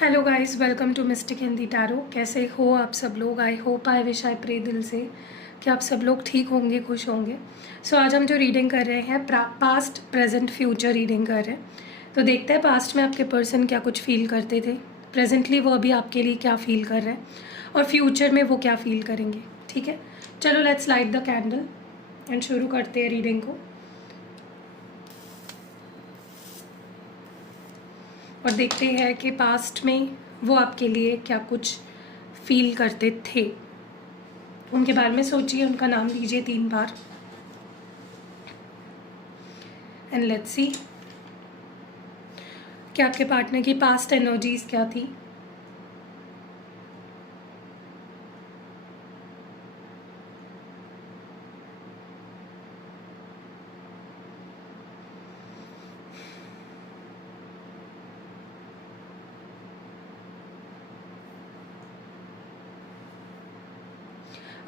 Hello guys, welcome to mystic Hindi tarot. कैसे हो आप सब लोग? I hope, I wish, I pray दिल से कि आप सब लोग ठीक होंगे, खुश होंगे। सो आज हम जो रीडिंग कर रहे हैं, पास्ट प्रेजेंट फ्यूचर रीडिंग कर रहे हैं। तो देखते हैं पास्ट में आपके पर्सन क्या कुछ फील करते थे, प्रेजेंटली वो अभी आपके लिए क्या फील कर रहे हैं और फ्यूचर में वो क्या फील करेंगे। ठीक है, चलो let's light the candle and शुरू करते हैं रीडिंग को। और देखते हैं कि पास्ट में वो आपके लिए क्या कुछ फील करते थे। उनके बारे में सोचिए, उनका नाम लीजिए 3 बार एंड लेट्स सी कि आपके पार्टनर की पास्ट एनर्जीज क्या थी।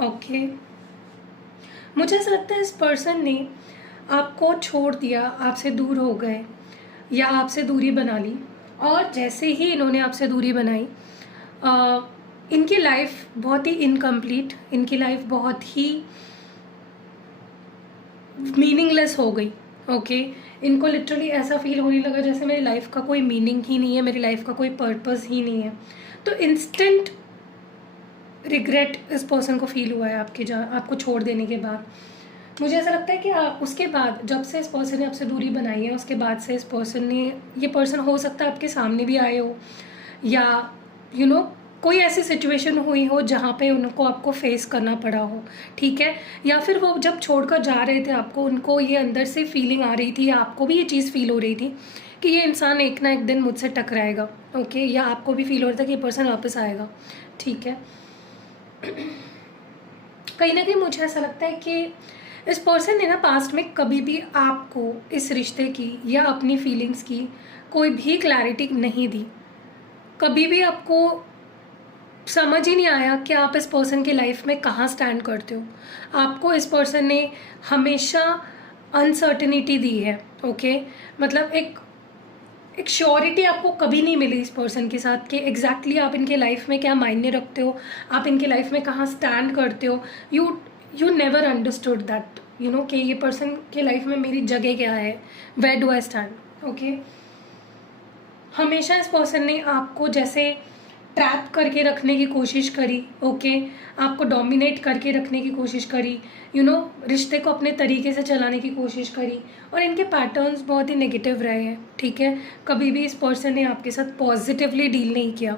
ओके, मुझे ऐसा लगता है इस पर्सन ने आपको छोड़ दिया, आपसे दूर हो गए या आपसे दूरी बना ली। और जैसे ही इन्होंने आपसे दूरी बनाई, इनकी लाइफ बहुत ही इनकम्प्लीट, इनकी लाइफ बहुत ही मीनिंगलेस हो गई। ओके, इनको लिटरली ऐसा फील होने लगा जैसे मेरी लाइफ का कोई मीनिंग ही नहीं है, मेरी लाइफ का कोई पर्पस ही नहीं है। तो इंस्टेंट रिग्रेट इस पर्सन को फील हुआ है आपको छोड़ देने के बाद। मुझे ऐसा लगता है कि उसके बाद जब से इस पर्सन ने आपसे दूरी बनाई है, उसके बाद से इस पर्सन ने, ये पर्सन हो सकता है आपके सामने भी आए हो या कोई ऐसी सिचुएशन हुई हो जहाँ पे उनको आपको फेस करना पड़ा हो। ठीक है, या फिर वो जब छोड़कर जा रहे थे आपको, उनको ये अंदर से फीलिंग आ रही थी या आपको भी ये चीज़ फील हो रही थी कि ये इंसान एक ना एक दिन मुझसे टकराएगा। ओके, या आपको भी फील हो रहा था कि ये पर्सन वापस आएगा। ठीक है, कहीं ना कहीं मुझे ऐसा लगता है कि इस पर्सन ने ना पास्ट में कभी भी आपको इस रिश्ते की या अपनी फीलिंग्स की कोई भी क्लैरिटी नहीं दी। कभी भी आपको समझ ही नहीं आया कि आप इस पर्सन की लाइफ में कहाँ स्टैंड करते हो। आपको इस पर्सन ने हमेशा अनसर्टेनिटी दी है। ओके, मतलब एक श्योरिटी आपको कभी नहीं मिली इस पर्सन के साथ कि एग्जैक्टली आप इनके लाइफ में क्या मायने रखते हो, आप इनके लाइफ में कहाँ स्टैंड करते हो। यू नेवर अंडरस्टूड दैट कि ये पर्सन के लाइफ में मेरी जगह क्या है, where do I stand. Okay, हमेशा इस पर्सन ने आपको जैसे ट्रैप करके रखने की कोशिश करी। ओके, आपको डोमिनेट करके रखने की कोशिश करी, रिश्ते को अपने तरीके से चलाने की कोशिश करी। और इनके पैटर्न्स बहुत ही नेगेटिव रहे हैं। ठीक है, कभी भी इस पर्सन ने आपके साथ पॉजिटिवली डील नहीं किया।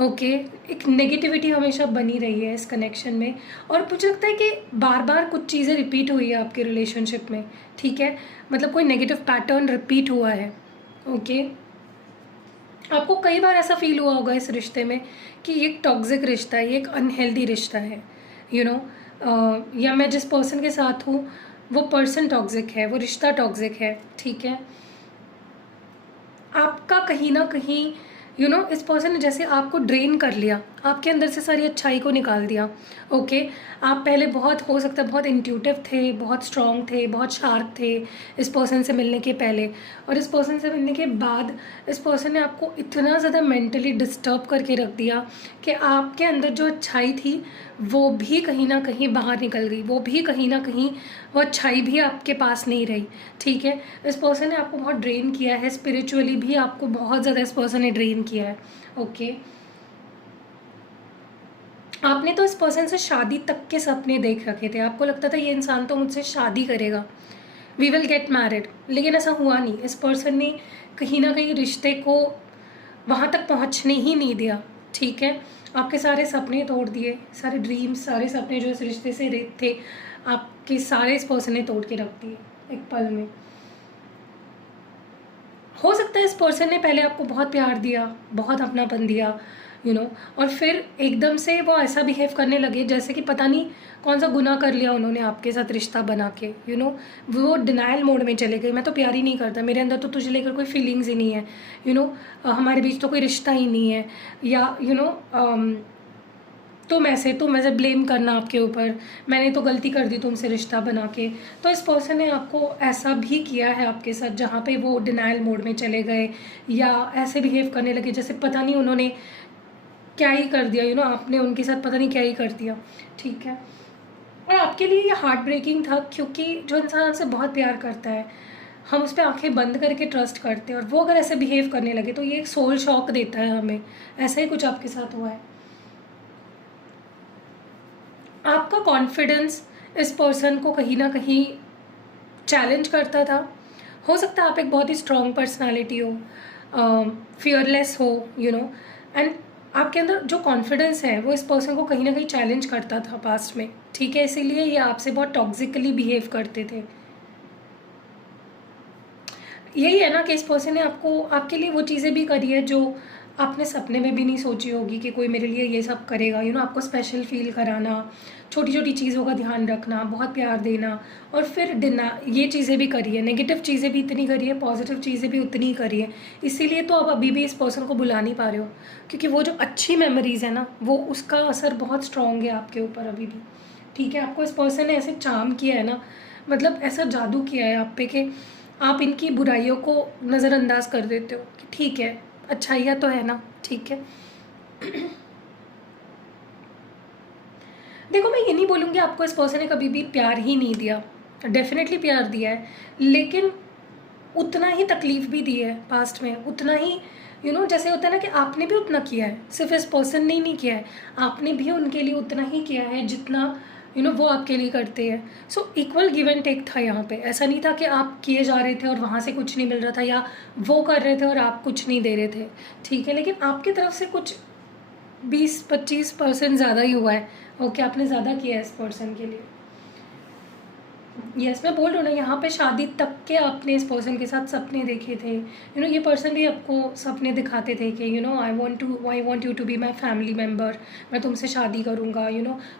ओके, एक नेगेटिविटी हमेशा बनी रही है इस कनेक्शन में। और मुझे लगता है कि बार बार कुछ चीज़ें रिपीट हुई है आपके रिलेशनशिप में। ठीक है, मतलब कोई नेगेटिव पैटर्न रिपीट हुआ है। ओके, आपको कई बार ऐसा फील हुआ होगा इस रिश्ते में कि ये एक टॉक्सिक रिश्ता है, ये एक अनहेल्दी रिश्ता है। या मैं जिस पर्सन के साथ हूँ वो पर्सन टॉक्सिक है, वो रिश्ता टॉक्सिक है। ठीक है, आपका कहीं ना कहीं इस पर्सन ने जैसे आपको ड्रेन कर लिया, आपके अंदर से सारी अच्छाई को निकाल दिया। ओके, आप पहले बहुत, हो सकता है बहुत इंट्यूटिव थे, बहुत स्ट्रॉन्ग थे, बहुत शार्प थे इस पर्सन से मिलने के पहले। और इस पर्सन से मिलने के बाद इस पर्सन ने आपको इतना ज़्यादा मेंटली डिस्टर्ब करके रख दिया कि आपके अंदर जो अच्छाई थी वो भी कहीं ना कहीं बाहर निकल गई, वो भी कहीं ना कहीं, वो अच्छाई भी आपके पास नहीं रही। ठीक है, इस पर्सन ने आपको बहुत ड्रेन किया है, स्पिरिचुअली भी आपको बहुत ज़्यादा इस पर्सन ने ड्रेन किया है। ओके, आपने तो इस पर्सन से शादी तक के सपने देख रखे थे, आपको लगता था ये इंसान तो मुझसे शादी करेगा, वी विल गेट मैरिड। लेकिन ऐसा हुआ नहीं। इस पर्सन ने कहीं ना कहीं रिश्ते को वहाँ तक पहुँचने ही नहीं दिया। ठीक है, आपके सारे सपने तोड़ दिए, सारे ड्रीम्स, सारे सपने जो इस रिश्ते से थे आपके सारे इस पर्सन ने तोड़ के रख दिए एक पल में। हो सकता है इस पर्सन ने पहले आपको बहुत प्यार दिया, बहुत अपनापन दिया, और फिर एकदम से वो ऐसा बिहेव करने लगे जैसे कि पता नहीं कौन सा गुनाह कर लिया उन्होंने आपके साथ रिश्ता बना के। वो डिनाइल मोड में चले गए, मैं तो प्यार ही नहीं करता, मेरे अंदर तो तुझे लेकर कोई फीलिंग्स ही नहीं है, हमारे बीच तो कोई रिश्ता ही नहीं है। या तुम ऐसे ब्लेम करना आपके ऊपर, मैंने तो गलती कर दी तुमसे रिश्ता बना के। तो इस पर्सन ने आपको ऐसा भी किया है आपके साथ, जहाँ पे वो डिनायल मोड में चले गए या ऐसे बिहेव करने लगे जैसे पता नहीं उन्होंने क्या ही कर दिया, आपने उनके साथ पता नहीं क्या ही कर दिया। ठीक है, और आपके लिए ये हार्ट ब्रेकिंग था, क्योंकि जो इंसान हमसे बहुत प्यार करता है, हम उस पर आंखें बंद करके ट्रस्ट करते हैं, और वो अगर ऐसे बिहेव करने लगे तो ये एक सोल शॉक देता है हमें। ऐसा ही कुछ आपके साथ हुआ है। आपका कॉन्फिडेंस इस पर्सन को कहीं ना कहीं चैलेंज करता था। हो सकता है आप एक बहुत ही स्ट्रॉन्ग पर्सनालिटी हो, फियरलेस हो, एंड आपके अंदर जो कॉन्फिडेंस है वो इस पर्सन को कहीं ना कहीं चैलेंज करता था पास्ट में। ठीक है, इसीलिए ये आपसे बहुत टॉक्सिकली बिहेव करते थे। यही है ना कि इस पर्सन ने आपके लिए वो चीज़ें भी करी है जो आपने सपने में भी नहीं सोची होगी कि कोई मेरे लिए ये सब करेगा। आपको स्पेशल फील कराना, छोटी छोटी चीज़ों का ध्यान रखना, बहुत प्यार देना, और फिर ये चीज़ें भी करी है। नेगेटिव चीज़ें भी इतनी करी है, पॉजिटिव चीज़ें भी उतनी ही करी है। इसीलिए तो आप अभी भी इस पर्सन को बुला नहीं पा रहे हो, क्योंकि वो जो अच्छी मेमोरीज़ है ना, वो उसका असर बहुत स्ट्रॉन्ग है आपके ऊपर अभी भी। ठीक है, आपको इस पर्सन ने ऐसे चार्म किया है ना, मतलब ऐसा जादू किया है आप पे कि आप इनकी बुराइयों को नज़रअंदाज कर देते हो कि ठीक है, अच्छाइयाँ तो है ना। ठीक है, देखो मैं ये नहीं बोलूँगी आपको इस पर्सन ने कभी भी प्यार ही नहीं दिया, डेफिनेटली प्यार दिया है, लेकिन उतना ही तकलीफ भी दी है पास्ट में, उतना ही जैसे होता है ना कि आपने भी उतना किया है, सिर्फ इस पर्सन ने ही नहीं किया है, आपने भी उनके लिए उतना ही किया है जितना वो आपके लिए करते हैं। So equal give and take था यहाँ पे। ऐसा नहीं था कि आप किए जा रहे थे और वहाँ से कुछ नहीं मिल रहा था, या वो कर रहे थे और आप कुछ नहीं दे रहे थे। ठीक है, लेकिन आपकी तरफ से कुछ 20-25% ज़्यादा ही हुआ है। ओके, आपने ज़्यादा किया है इस पर्सन के लिए। यस, मैं बोल रही हूँ ना, यहाँ पे शादी तक के आपने इस पर्सन के साथ सपने देखे थे। ये पर्सन भी आपको सपने दिखाते थे कि I want you to be my family member, मैं तुमसे शादी करूँगा,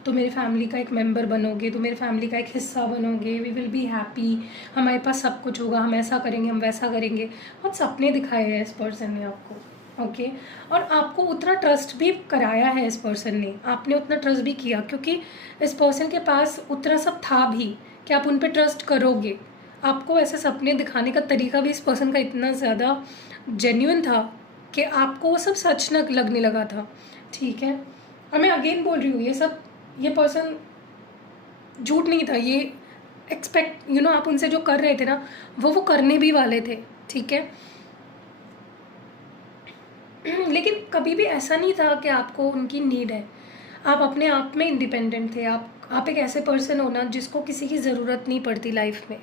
तो मेरे फैमिली का एक मेम्बर बनोगे, तो मेरे फैमिली का एक हिस्सा बनोगे, वी विल बी हैप्पी, हमारे पास सब कुछ होगा, हम ऐसा करेंगे, हम वैसा करेंगे। बहुत सपने दिखाए हैं इस पर्सन ने आपको। ओके, और आपको उतना ट्रस्ट भी कराया है इस पर्सन ने, आपने उतना ट्रस्ट भी किया, क्योंकि इस पर्सन के पास उतना सब था भी कि आप उन पर ट्रस्ट करोगे। आपको ऐसे सपने दिखाने का तरीका भी इस पर्सन का इतना ज़्यादा जेन्युइन था कि आपको वो सब सच न लगने लगा था। ठीक है, और मैं अगेन बोल रही हूँ, ये पर्सन झूठ नहीं था, ये एक्सपेक्ट आप उनसे जो कर रहे थे ना, वो करने भी वाले थे। ठीक है, लेकिन कभी भी ऐसा नहीं था कि आपको उनकी नीड है। आप अपने आप में इंडिपेंडेंट थे। आप एक ऐसे पर्सन हो ना जिसको किसी की ज़रूरत नहीं पड़ती लाइफ में।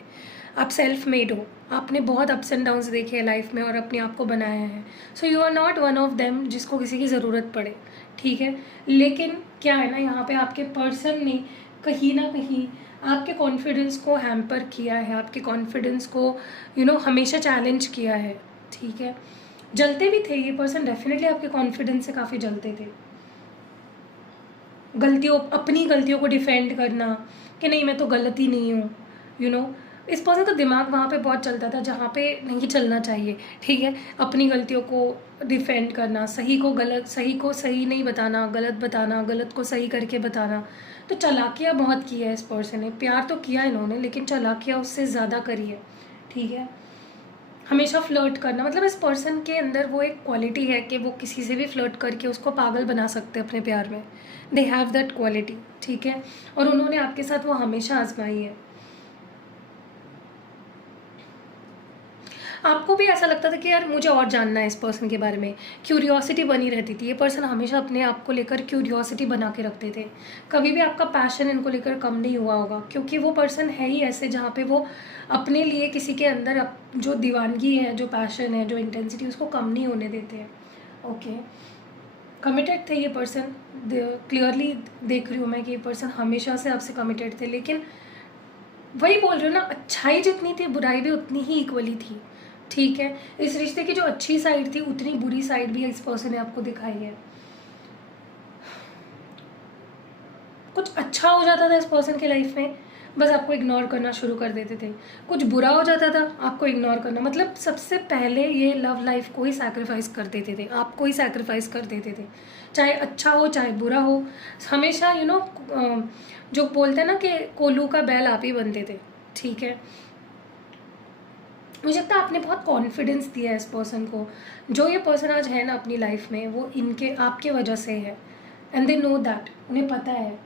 आप सेल्फ मेड हो, आपने बहुत अप्स एंड डाउन्स देखे हैं लाइफ में और अपने आप को बनाया है। So you are not one of them जिसको किसी की ज़रूरत पड़े। ठीक है, लेकिन क्या है ना, यहाँ पे आपके पर्सन ने कहीं ना कहीं आपके कॉन्फिडेंस को हैम्पर किया है, आपके कॉन्फिडेंस को हमेशा चैलेंज किया है। ठीक है, जलते भी थे ये पर्सन, डेफिनेटली आपके कॉन्फिडेंस से काफ़ी जलते थे। अपनी गलतियों को डिफेंड करना कि नहीं मैं तो गलत ही नहीं हूँ, इस पर्सन का दिमाग वहाँ पे बहुत चलता था जहाँ पे नहीं चलना चाहिए। ठीक है, अपनी गलतियों को डिफेंड करना, सही को सही नहीं बताना, गलत बताना, गलत को सही करके बताना। तो चालाकियाँ बहुत की है इस पर्सन ने। प्यार तो किया इन्होंने, लेकिन चालाकियाँ उससे ज़्यादा करी है। ठीक है, हमेशा फ्लर्ट करना, मतलब इस पर्सन के अंदर वो एक क्वालिटी है कि वो किसी से भी फ्लर्ट करके उसको पागल बना सकते हैं अपने प्यार में। They have that quality. ठीक है, और उन्होंने आपके साथ वो हमेशा आजमाई है। आपको भी ऐसा लगता था कि यार मुझे और जानना है इस पर्सन के बारे में, क्यूरियोसिटी बनी रहती थी। ये पर्सन हमेशा अपने आप को लेकर क्यूरियोसिटी बना के रखते थे। कभी भी आपका पैशन इनको लेकर कम नहीं हुआ होगा, क्योंकि वो पर्सन है ही ऐसे जहाँ पे वो अपने लिए किसी के अंदर जो दीवानगी है, जो पैशन है, जो इंटेंसिटी, उसको कम नहीं होने देते हैं। ओके, कमिटेड थे ये पर्सन। क्लियरली देख रही हूँ मैं कि ये पर्सन हमेशा से आपसे कमिटेड थे, लेकिन वही बोल रही हूँ ना, अच्छाई जितनी थी बुराई भी उतनी ही इक्वली थी। ठीक है, इस रिश्ते की जो अच्छी साइड थी उतनी बुरी साइड भी इस पर्सन ने आपको दिखाई है। कुछ अच्छा हो जाता था इस पर्सन की लाइफ में, बस आपको इग्नोर करना शुरू कर देते थे। कुछ बुरा हो जाता था, आपको इग्नोर करना, मतलब सबसे पहले ये लव लाइफ को ही सैक्रिफाइस कर देते थे, आपको ही सैक्रिफाइस कर देते थे, चाहे अच्छा हो चाहे बुरा हो। हमेशा जो बोलते हैं ना कि कोल्हू का बैल आप ही बनते थे, ठीक है। मुझे लगता है आपने बहुत कॉन्फिडेंस दिया है इस पर्सन को। जो ये पर्सन आज है ना अपनी लाइफ में, वो इनके आपके वजह से है, एंड दे नो दैट, उन्हें पता है।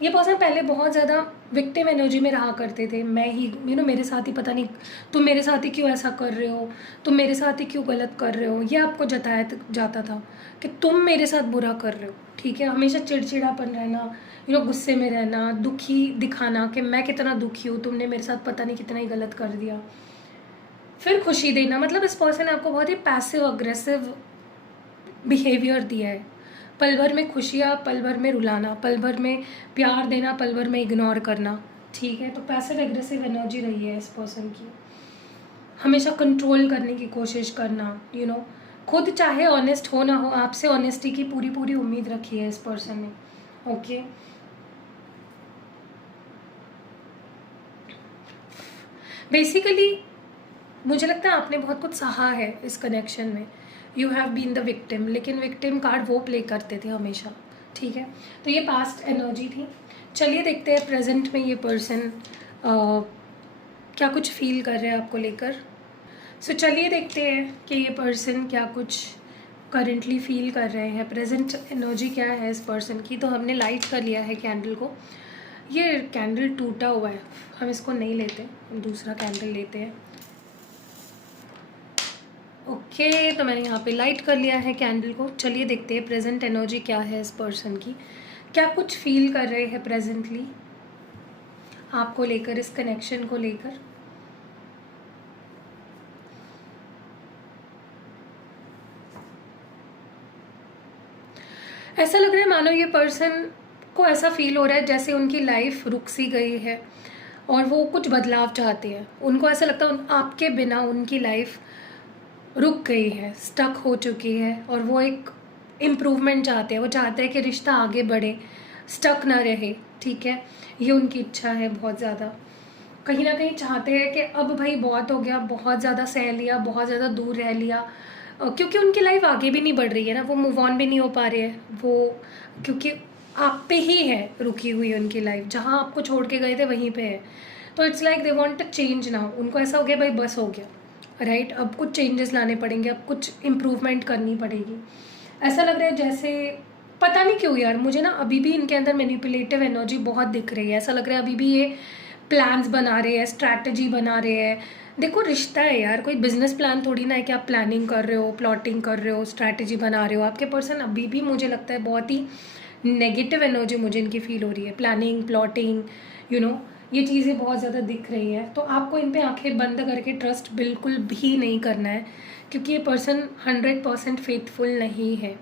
ये पर्सन पहले बहुत ज़्यादा विक्टिम एनर्जी में रहा करते थे, मैं ही मेरे साथ ही, पता नहीं तुम मेरे साथ ही क्यों ऐसा कर रहे हो, तुम मेरे साथ ही क्यों गलत कर रहे हो, ये आपको जताया जाता था कि तुम मेरे साथ बुरा कर रहे हो, ठीक है। हमेशा चिड़चिड़ापन रहना, गुस्से में रहना, दुखी दिखाना कि मैं कितना दुखी हूँ, तुमने मेरे साथ पता नहीं कितना ही गलत कर दिया, फिर खुशी देना। मतलब इस पर्सन ने आपको बहुत ही पैसिव अग्रेसिव बिहेवियर दिया है। पल भर में खुशियाँ, पल भर में रुलाना, पल भर में प्यार देना, पल भर में इग्नोर करना, ठीक है। तो पैसिव एग्रेसिव एनर्जी रही है इस पर्सन की। हमेशा कंट्रोल करने की कोशिश करना, खुद चाहे ऑनेस्ट हो ना हो, आपसे ऑनेस्टी की पूरी पूरी उम्मीद रखी है इस पर्सन ने, ओके। बेसिकली मुझे लगता है आपने बहुत कुछ सहा है इस कनेक्शन में। You have been the victim, लेकिन विक्टिम कार्ड वो प्ले करते थे हमेशा, ठीक है। तो ये पास्ट एनर्जी थी। चलिए देखते हैं प्रेजेंट में ये पर्सन क्या कुछ फील कर रहे हैं आपको लेकर। सो चलिए देखते हैं कि ये पर्सन क्या कुछ करेंटली फील कर रहे हैं, प्रेजेंट एनर्जी क्या है इस पर्सन की। तो हमने लाइट कर लिया है कैंडल को। ये कैंडल टूटा हुआ है, हम इसको नहीं लेते, हम दूसरा कैंडल लेते हैं, ओके। तो मैंने यहाँ पे लाइट कर लिया है कैंडल को। चलिए देखते हैं प्रेजेंट एनर्जी क्या है इस पर्सन की, क्या कुछ फील कर रहे हैं प्रेजेंटली आपको लेकर, इस कनेक्शन को लेकर। ऐसा लग रहा है मानो ये पर्सन को ऐसा फील हो रहा है जैसे उनकी लाइफ रुक सी गई है और वो कुछ बदलाव चाहते हैं। उनको ऐसा लगता है आपके बिना उनकी लाइफ रुक गई है, स्टक हो चुकी है, और वो एक इम्प्रूवमेंट चाहते हैं। वो चाहते हैं कि रिश्ता आगे बढ़े, स्टक ना रहे, ठीक है। ये उनकी इच्छा है बहुत ज़्यादा। कहीं ना कहीं चाहते हैं कि अब भाई बहुत हो गया, बहुत ज़्यादा सह लिया, बहुत ज़्यादा दूर रह लिया, क्योंकि उनकी लाइफ आगे भी नहीं बढ़ रही है ना, वो मूव ऑन भी नहीं हो पा रहे हैं वो, क्योंकि आप पे ही है रुकी हुई उनकी लाइफ, जहाँ आपको छोड़ के गए थे वहीं पे है। तो it's like they want to change now. उनको ऐसा हो गया भाई बस हो गया, राइट। अब कुछ चेंजेस लाने पड़ेंगे, अब कुछ इम्प्रूवमेंट करनी पड़ेगी। ऐसा लग रहा है जैसे, पता नहीं क्यों यार, मुझे ना अभी भी इनके अंदर मैनिपुलेटिव एनर्जी बहुत दिख रही है। ऐसा लग रहा है अभी भी ये प्लान्स बना रहे हैं, स्ट्रैटेजी बना रहे हैं। देखो रिश्ता है यार, कोई बिजनेस प्लान थोड़ी ना है कि आप प्लानिंग कर रहे हो, प्लॉटिंग कर रहे हो, स्ट्रैटेजी बना रहे हो। आपके पर्सन अभी भी मुझे लगता है बहुत ही नेगेटिव एनर्जी मुझे इनकी फील हो रही है। प्लानिंग, प्लॉटिंग, ये चीज़ें बहुत ज़्यादा दिख रही है। तो आपको इन पे आंखें बंद करके ट्रस्ट बिल्कुल भी नहीं करना है, क्योंकि ये पर्सन 100% फेथफुल नहीं है।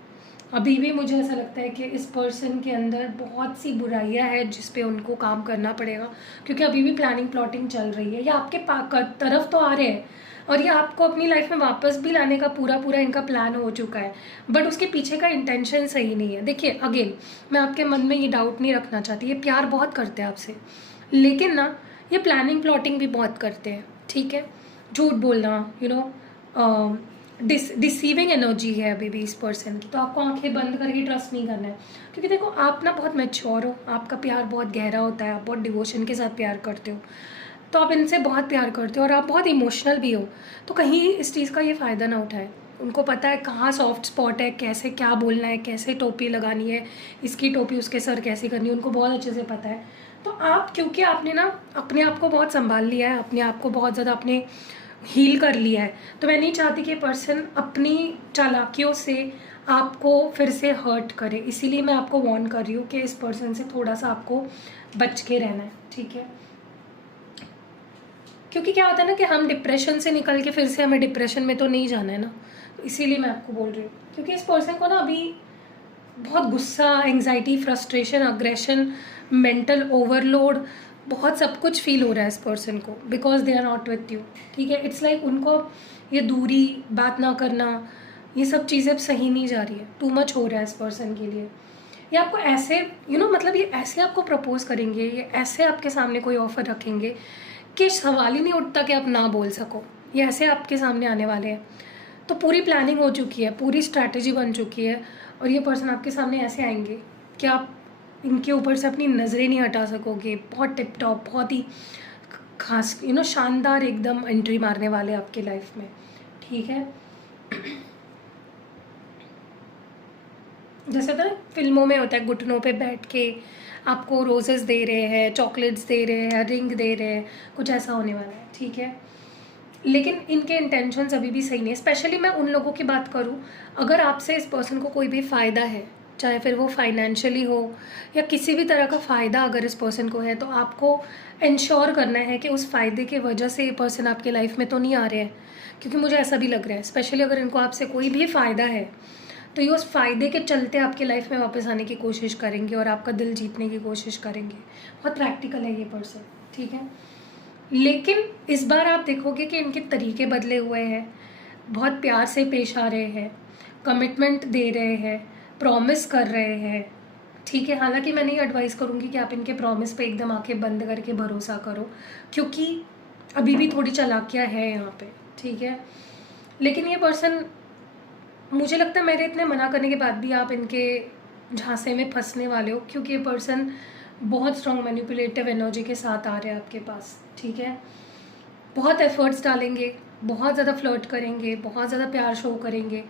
अभी भी मुझे ऐसा लगता है कि इस पर्सन के अंदर बहुत सी बुराइयां हैं जिस पे उनको काम करना पड़ेगा, क्योंकि अभी भी प्लानिंग प्लॉटिंग चल रही है। ये आपके तरफ तो आ रहे हैं और ये आपको अपनी लाइफ में वापस भी लाने का पूरा पूरा इनका प्लान हो चुका है, बट उसके पीछे का इंटेंशन सही नहीं है। देखिए अगेन, मैं आपके मन में ये डाउट नहीं रखना चाहती, ये प्यार बहुत करते हैं आपसे, लेकिन ना ये प्लानिंग प्लॉटिंग भी बहुत करते हैं, ठीक है। झूठ बोलना, डिसीविंग एनर्जी है अभी भी इस पर्सन की। तो आपको आंखें बंद करके ट्रस्ट नहीं करना है, क्योंकि देखो आप ना बहुत मैच्योर हो, आपका प्यार बहुत गहरा होता है, आप बहुत डिवोशन के साथ प्यार करते हो, तो आप इनसे बहुत प्यार करते हो और आप बहुत इमोशनल भी हो। तो कहीं इस चीज़ का ये फ़ायदा ना उठाए। उनको पता है कहाँ सॉफ्ट स्पॉट है, कैसे क्या बोलना है, कैसे टोपी लगानी है, इसकी टोपी उसके सर कैसे करनी है, उनको बहुत अच्छे से पता है। तो आप, क्योंकि आपने ना अपने आप को बहुत संभाल लिया है, अपने आप को बहुत ज़्यादा अपने हील कर लिया है, तो मैं नहीं चाहती कि पर्सन अपनी चालाकियों से आपको फिर से हर्ट करे। इसीलिए मैं आपको वार्न कर रही हूँ कि इस पर्सन से थोड़ा सा आपको बच के रहना है, ठीक है। क्योंकि क्या होता है ना कि हम डिप्रेशन से निकल के फिर से हमें डिप्रेशन में तो नहीं जाना है ना, तो इसीलिए मैं आपको बोल रही हूँ। क्योंकि इस पर्सन को ना अभी बहुत गुस्सा, anxiety, frustration, aggression, mental overload, बहुत सब कुछ फील हो रहा है इस पर्सन को, because they are not with you, ठीक है। इट्स लाइक उनको ये दूरी, बात ना करना, ये सब चीज़ें अब सही नहीं जा रही है, टू मच हो रहा है इस पर्सन के लिए। ये आपको ऐसे मतलब ये ऐसे आपको प्रपोज करेंगे, ये ऐसे आपके सामने कोई ऑफ़र रखेंगे कि सवाल ही नहीं उठता कि आप ना बोल सको। ये ऐसे आपके सामने आने वाले हैं। तो पूरी प्लानिंग हो चुकी है, पूरी स्ट्रैटेजी बन चुकी है, और ये पर्सन आपके सामने ऐसे आएंगे कि आप इनके ऊपर से अपनी नज़रें नहीं हटा सकोगे। बहुत टिप टॉप, बहुत ही खास शानदार एकदम एंट्री मारने वाले आपके लाइफ में, ठीक है। जैसे होता है फिल्मों में होता है, घुटनों पे बैठ के आपको रोजेस दे रहे हैं, चॉकलेट्स दे रहे हैं, रिंग दे रहे हैं, कुछ ऐसा होने वाला है, ठीक है। लेकिन इनके इंटेंशंस अभी भी सही नहीं है। स्पेशली मैं उन लोगों की बात करूं, अगर आपसे इस पर्सन को कोई भी फ़ायदा है, चाहे फिर वो फाइनेंशियली हो या किसी भी तरह का फ़ायदा अगर इस पर्सन को है, तो आपको इंश्योर करना है कि उस फ़ायदे की वजह से ये पर्सन आपके लाइफ में तो नहीं आ रहे हैं। क्योंकि मुझे ऐसा भी लग रहा है, स्पेशली अगर इनको आपसे कोई भी फ़ायदा है तो ये उस फ़ायदे के चलते आपके लाइफ में वापस आने की कोशिश करेंगे और आपका दिल जीतने की कोशिश करेंगे। बहुत प्रैक्टिकल है ये पर्सन, ठीक है। लेकिन इस बार आप देखोगे कि इनके तरीके बदले हुए हैं, बहुत प्यार से पेश आ रहे हैं, कमिटमेंट दे रहे हैं, प्रॉमिस कर रहे हैं, ठीक है। हालांकि मैं नहीं एडवाइस करूँगी कि आप इनके प्रॉमिस पे एकदम आंखें बंद करके भरोसा करो, क्योंकि अभी भी थोड़ी चालाकियाँ है यहाँ पे, ठीक है। लेकिन ये पर्सन, मुझे लगता है मेरे इतने मना करने के बाद भी आप इनके झांसे में फंसने वाले हो, क्योंकि ये पर्सन बहुत स्ट्रॉन्ग मैनिपुलेटिव एनर्जी के साथ आ रहे हैं आपके पास, ठीक है। बहुत एफर्ट्स डालेंगे, बहुत ज़्यादा फ्लर्ट करेंगे, बहुत ज़्यादा प्यार शो करेंगे,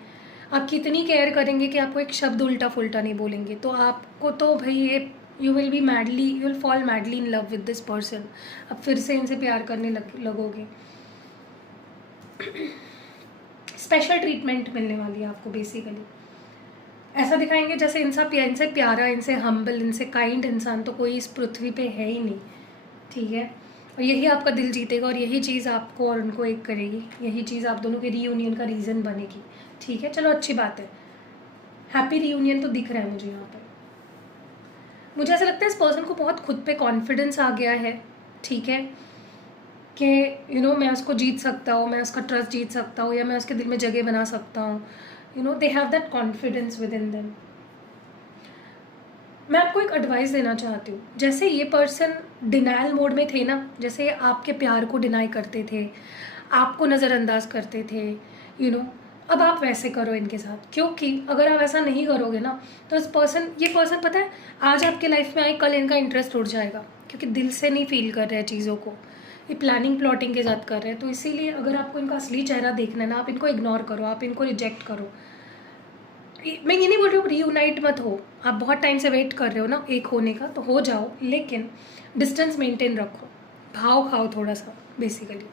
आपकी इतनी केयर करेंगे कि आपको एक शब्द उल्टा फुल्टा नहीं बोलेंगे। तो आपको तो भाई ये you will fall madly in love with this person. अब फिर से इनसे प्यार करने लगोगे। स्पेशल ट्रीटमेंट मिलने वाली है आपको बेसिकली। ऐसा दिखाएंगे जैसे इनसे प्यारा, इनसे हम्बल, इनसे काइंड इंसान तो कोई इस पृथ्वी पे है ही नहीं, ठीक है। और यही आपका दिल जीतेगा और यही चीज़ आपको और उनको एक करेगी, यही चीज़ आप दोनों के रीयूनियन का रीज़न बनेगी, ठीक है। चलो अच्छी बात है, हैप्पी रीयूनियन तो दिख रहा है मुझे यहाँ पर। मुझे ऐसा लगता है इस पर्सन को बहुत खुद पे कॉन्फिडेंस आ गया है, ठीक है, कि मैं उसको जीत सकता हूँ, मैं उसका ट्रस्ट जीत सकता हूँ, या मैं उसके दिल में जगह बना सकता हूँ। They have that confidence with in them. मैं आपको एक एडवाइस देना चाहती हूँ। जैसे ये पर्सन डिनायल मोड में थे ना, जैसे ये आपके प्यार को डिनाई करते थे, आपको नज़रअंदाज करते थे, अब आप वैसे करो इनके साथ। क्योंकि अगर आप ऐसा नहीं करोगे ना, तो ये पर्सन पता है, आज आपके लाइफ में आए, कल इनका इंटरेस्ट उड़ जाएगा, क्योंकि दिल से नहीं फील कर रहे हैं चीज़ों को, ये प्लानिंग प्लॉटिंग के साथ कर रहे हैं। तो इसीलिए अगर आपको इनका असली चेहरा देखना है ना, आप इनको इग्नोर करो, आप इनको रिजेक्ट करो। मैं ये नहीं बोल रही हूँ रीयूनाइट मत हो, आप बहुत टाइम से वेट कर रहे हो ना एक होने का, तो हो जाओ, लेकिन डिस्टेंस मेंटेन रखो, भाव खाओ थोड़ा सा बेसिकली,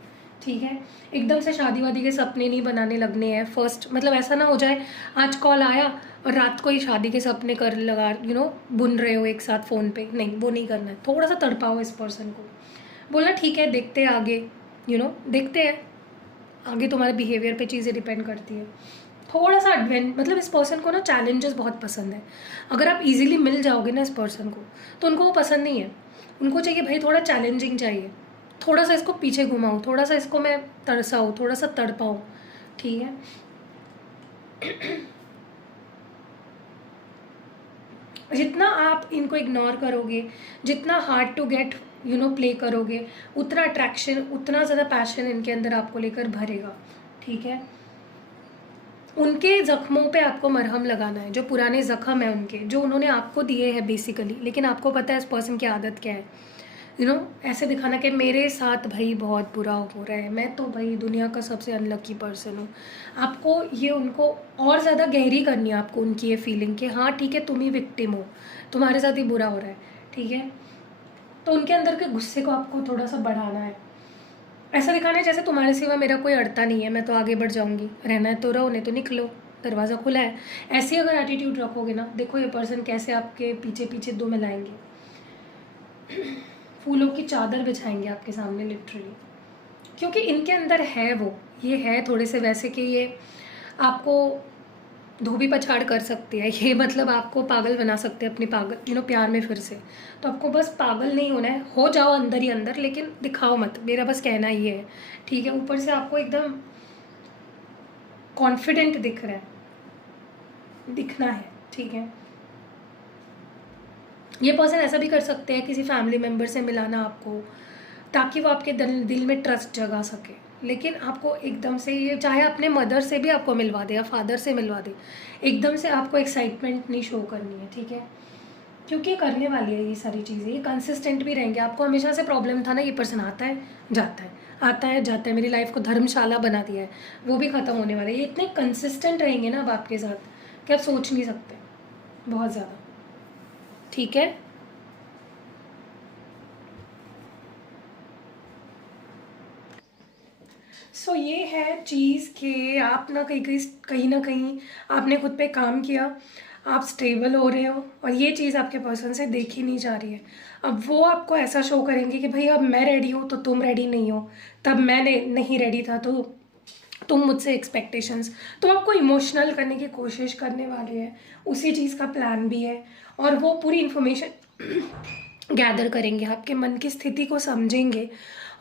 ठीक है। एकदम से शादी वादी के सपने नहीं बनाने लगने हैं फर्स्ट, मतलब ऐसा ना हो जाए आज कॉल आया और रात को ही शादी के सपने कर लगा बुन रहे हो एक साथ फ़ोन पे, नहीं, वो नहीं करना है। थोड़ा सा तड़पाओ इस पर्सन को, बोलना ठीक है, देखते हैं आगे, देखते हैं आगे, तुम्हारे बिहेवियर पे चीज़ें डिपेंड करती है। थोड़ा सा मतलब इस पर्सन को ना चैलेंजेस बहुत पसंद है। अगर आप इजीली मिल जाओगे ना इस पर्सन को, तो उनको वो पसंद नहीं है, उनको चाहिए भाई थोड़ा चैलेंजिंग चाहिए, थोड़ा सा इसको पीछे घुमाऊँ, थोड़ा सा इसको मैं तरसाऊँ, थोड़ा सा तड़पाऊँ, ठीक है। जितना आप इनको इग्नोर करोगे, जितना हार्ड टू गेट प्ले करोगे, उतना अट्रैक्शन, उतना ज़्यादा पैशन इनके अंदर आपको लेकर भरेगा, ठीक है। उनके ज़ख्मों पे आपको मरहम लगाना है, जो पुराने ज़ख्म हैं उनके, जो उन्होंने आपको दिए हैं बेसिकली, लेकिन आपको पता है इस पर्सन की आदत क्या है, ऐसे दिखाना कि मेरे साथ भाई बहुत बुरा हो रहा है, मैं तो भाई दुनिया का सबसे अनलकी पर्सन हूँ। आपको ये उनको और ज़्यादा गहरी करनी है, आपको उनकी ये फीलिंग कि हाँ ठीक है, तुम ही विक्टिम हो, तुम्हारे साथ ही बुरा हो रहा है, ठीक है। तो उनके अंदर के गुस्से को आपको थोड़ा सा बढ़ाना है, ऐसा दिखाना है जैसे तुम्हारे सिवा मेरा कोई अड़ता नहीं है, मैं तो आगे बढ़ जाऊंगी, रहना है तो रहो, नहीं तो निकलो, दरवाज़ा खुला है। ऐसी अगर एटीट्यूड रखोगे ना, देखो ये पर्सन कैसे आपके पीछे पीछे दो मिलाएंगे, फूलों की चादर बिछाएंगे आपके सामने लिटरली, क्योंकि इनके अंदर है वो, ये है थोड़े से वैसे कि ये आपको धोबी पछाड़ कर सकते हैं, ये मतलब आपको पागल बना सकते हैं अपनी पागल प्यार में फिर से। तो आपको बस पागल नहीं होना है, हो जाओ अंदर ही अंदर, लेकिन दिखाओ मत, मेरा बस कहना ये है, ठीक है। ऊपर से आपको एकदम कॉन्फिडेंट दिखना है, ठीक है। ये पर्सन ऐसा भी कर सकते हैं किसी फैमिली मेम्बर से मिलाना आपको, ताकि वो आपके दिल में ट्रस्ट जगा सके। लेकिन आपको एकदम से, ये चाहे अपने मदर से भी आपको मिलवा दे या फादर से मिलवा दे, एकदम से आपको एक्साइटमेंट नहीं शो करनी है, ठीक है? क्योंकि ये करने वाली है ये सारी चीज़ें, ये कंसिस्टेंट भी रहेंगे। आपको हमेशा से प्रॉब्लम था ना, ये पर्सन आता है जाता है, आता है जाता है, मेरी लाइफ को धर्मशाला बना दिया है, वो भी ख़त्म होने वाला है। ये इतने कंसिस्टेंट रहेंगे ना अब आपके साथ कि आप सोच नहीं सकते, बहुत ज़्यादा, ठीक है? सो ये है चीज़ कि आप ना कहीं ना कहीं आपने खुद पे काम किया, आप स्टेबल हो रहे हो, और ये चीज़ आपके पर्सन से देखी नहीं जा रही है। अब वो आपको ऐसा शो करेंगे कि भाई अब मैं रेडी हूँ तो तुम रेडी नहीं हो, तब मैंने नहीं रेडी था तो तुम मुझसे एक्सपेक्टेशंस, तो आपको इमोशनल करने की कोशिश करने वाले हैं। उसी चीज़ का प्लान भी है, और वो पूरी इन्फॉर्मेशन गैदर करेंगे, आपके मन की स्थिति को समझेंगे,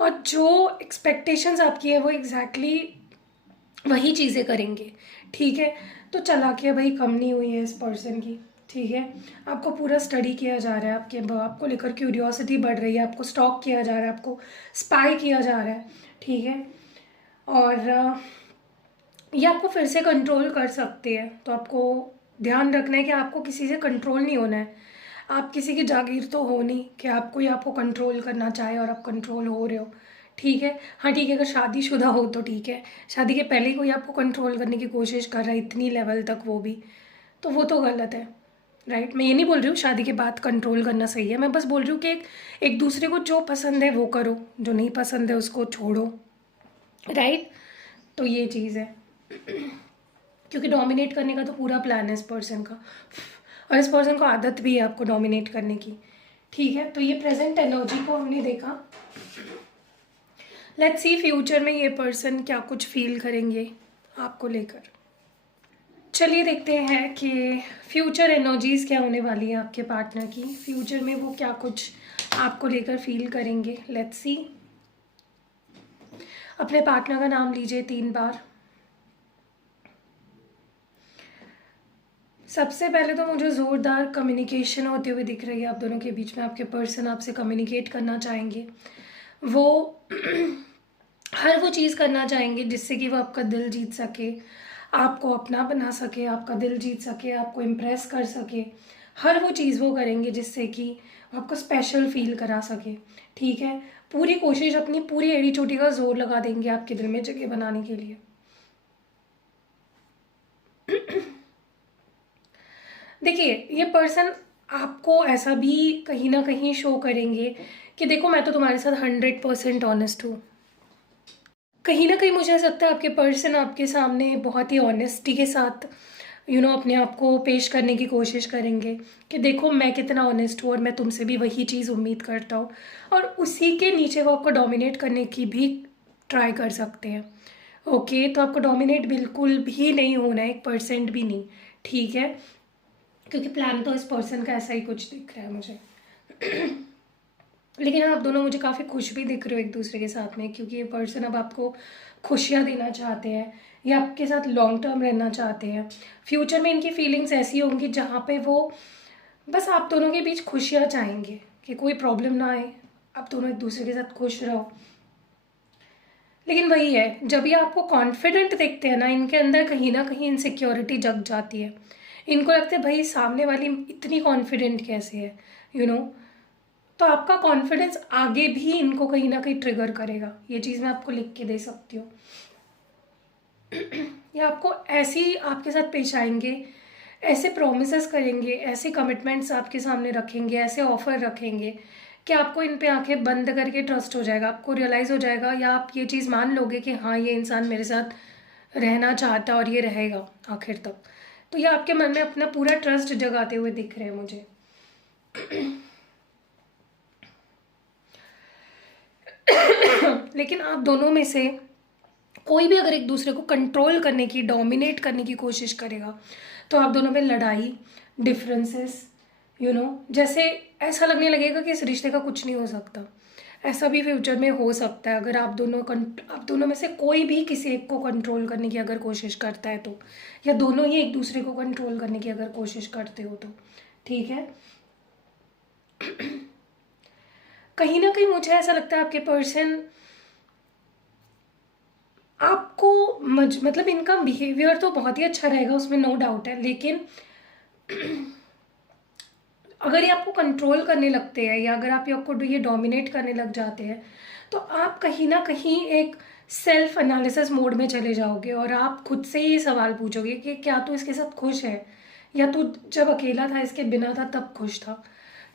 और जो एक्सपेक्टेशंस आपकी है वो एग्जैक्टली वही चीज़ें करेंगे, ठीक है? तो चालाकियाँ भाई कम नहीं हुई है इस पर्सन की, ठीक है? आपको पूरा स्टडी किया जा रहा है, आपको लेकर क्यूरियोसिटी बढ़ रही है, आपको स्टॉक किया जा रहा है, आपको स्पाई किया जा रहा है, ठीक है? और ये आपको फिर से कंट्रोल कर सकते हैं, तो आपको ध्यान रखना है कि आपको किसी से कंट्रोल नहीं होना है। आप किसी की जागीर तो हो नहीं कि आपको कंट्रोल करना चाहे और आप कंट्रोल हो रहे हो, ठीक है? हाँ ठीक है, अगर शादीशुदा हो तो ठीक है, शादी के पहले ही कोई आपको कंट्रोल करने की कोशिश कर रहा है इतनी लेवल तक, वो भी तो वो तो गलत है, राइट? मैं ये नहीं बोल रही हूँ शादी के बाद कंट्रोल करना सही है, मैं बस बोल रही हूँ कि एक दूसरे को जो पसंद है वो करो, जो नहीं पसंद है उसको छोड़ो, राइट? तो ये चीज़ है, क्योंकि डोमिनेट करने का तो पूरा प्लान है इस पर्सन का, और इस पर्सन को आदत भी है आपको डोमिनेट करने की, ठीक है? तो ये प्रेजेंट एनर्जी को हमने देखा। लेट्स सी फ्यूचर में ये पर्सन क्या कुछ फील करेंगे आपको लेकर। चलिए देखते हैं कि फ्यूचर एनर्जीज़ क्या होने वाली है आपके पार्टनर की, फ्यूचर में वो क्या कुछ आपको लेकर फील करेंगे। Let's see. अपने पार्टनर का नाम लीजिए 3 बार। सबसे पहले तो मुझे ज़ोरदार कम्युनिकेशन होते हुए दिख रही है आप दोनों के बीच में। आपके पर्सन आपसे कम्युनिकेट करना चाहेंगे, वो हर वो चीज़ करना चाहेंगे जिससे कि वो आपका दिल जीत सके, आपको अपना बना सके, आपका दिल जीत सके, आपको इम्प्रेस कर सके। हर वो चीज़ वो करेंगे जिससे कि आपको स्पेशल फील करा सके, ठीक है? पूरी कोशिश, अपनी पूरी एड़ी चोटी का जोर लगा देंगे आपके दिल में जगह बनाने के लिए। देखिए, ये पर्सन आपको ऐसा भी कहीं ना कहीं शो करेंगे कि देखो मैं तो तुम्हारे साथ 100% ऑनेस्ट हूँ। कहीं ना कहीं मुझे ऐसा लगता है आपके पर्सन आपके सामने बहुत ही ऑनेस्टी के साथ अपने आप को पेश करने की कोशिश करेंगे कि देखो मैं कितना ऑनेस्ट हूँ और मैं तुमसे भी वही चीज़ उम्मीद करता हूँ, और उसी के नीचे वो आपको डोमिनेट करने की भी ट्राई कर सकते हैं। ओके, तो आपको डोमिनेट बिल्कुल भी नहीं होना है, 1% भी नहीं, ठीक है? क्योंकि प्लान तो इस पर्सन का ऐसा ही कुछ दिख रहा है मुझे। लेकिन आप दोनों मुझे काफ़ी खुश भी दिख रहे हो एक दूसरे के साथ में, क्योंकि ये पर्सन अब आपको खुशियाँ देना चाहते हैं या आपके साथ लॉन्ग टर्म रहना चाहते हैं। फ्यूचर में इनकी फीलिंग्स ऐसी होंगी जहाँ पे वो बस आप दोनों के बीच खुशियाँ चाहेंगे कि कोई प्रॉब्लम ना आए, आप दोनों एक दूसरे के साथ खुश रहो। लेकिन वही है, जब ये आपको कॉन्फिडेंट देखते हैं ना, इनके अंदर कहीं ना कहीं इनसिक्योरिटी जग जाती है। इनको लगता है भाई सामने वाली इतनी कॉन्फिडेंट कैसे है, तो आपका कॉन्फिडेंस आगे भी इनको कहीं ना कहीं ट्रिगर करेगा। ये चीज़ मैं आपको लिख के दे सकती हूँ। या आपको ऐसी आपके साथ पेश आएंगे, ऐसे प्रोमिसेस करेंगे, ऐसे कमिटमेंट्स आपके सामने रखेंगे, ऐसे ऑफर रखेंगे कि आपको इन पे आंखें बंद करके ट्रस्ट हो जाएगा, आपको रियलाइज़ हो जाएगा, या आप ये चीज़ मान लोगे कि हाँ ये इंसान मेरे साथ रहना चाहता है और ये रहेगा आखिर तक। तो ये आपके मन में अपना पूरा ट्रस्ट जगाते हुए दिख रहे हैं मुझे। लेकिन आप दोनों में से कोई भी अगर एक दूसरे को कंट्रोल करने की, डोमिनेट करने की कोशिश करेगा, तो आप दोनों में लड़ाई, डिफरेंसेस, जैसे ऐसा लगने लगेगा कि इस रिश्ते का कुछ नहीं हो सकता। ऐसा भी फ्यूचर में हो सकता है अगर आप दोनों में से कोई भी किसी एक को कंट्रोल करने की अगर कोशिश करता है तो, या दोनों ही एक दूसरे को कंट्रोल करने की अगर कोशिश करते हो तो, ठीक है? कहीं ना कहीं मुझे ऐसा लगता है आपके पर्सन आपको मतलब इनका बिहेवियर तो बहुत ही अच्छा रहेगा, उसमें नो डाउट है, लेकिन अगर ये आपको कंट्रोल करने लगते हैं या अगर आप आपको ये डोमिनेट करने लग जाते हैं तो आप कहीं ना कहीं एक सेल्फ एनालिसिस मोड में चले जाओगे और आप खुद से ही सवाल पूछोगे कि क्या तू इसके साथ खुश है, या तू जब अकेला था इसके बिना था तब खुश था।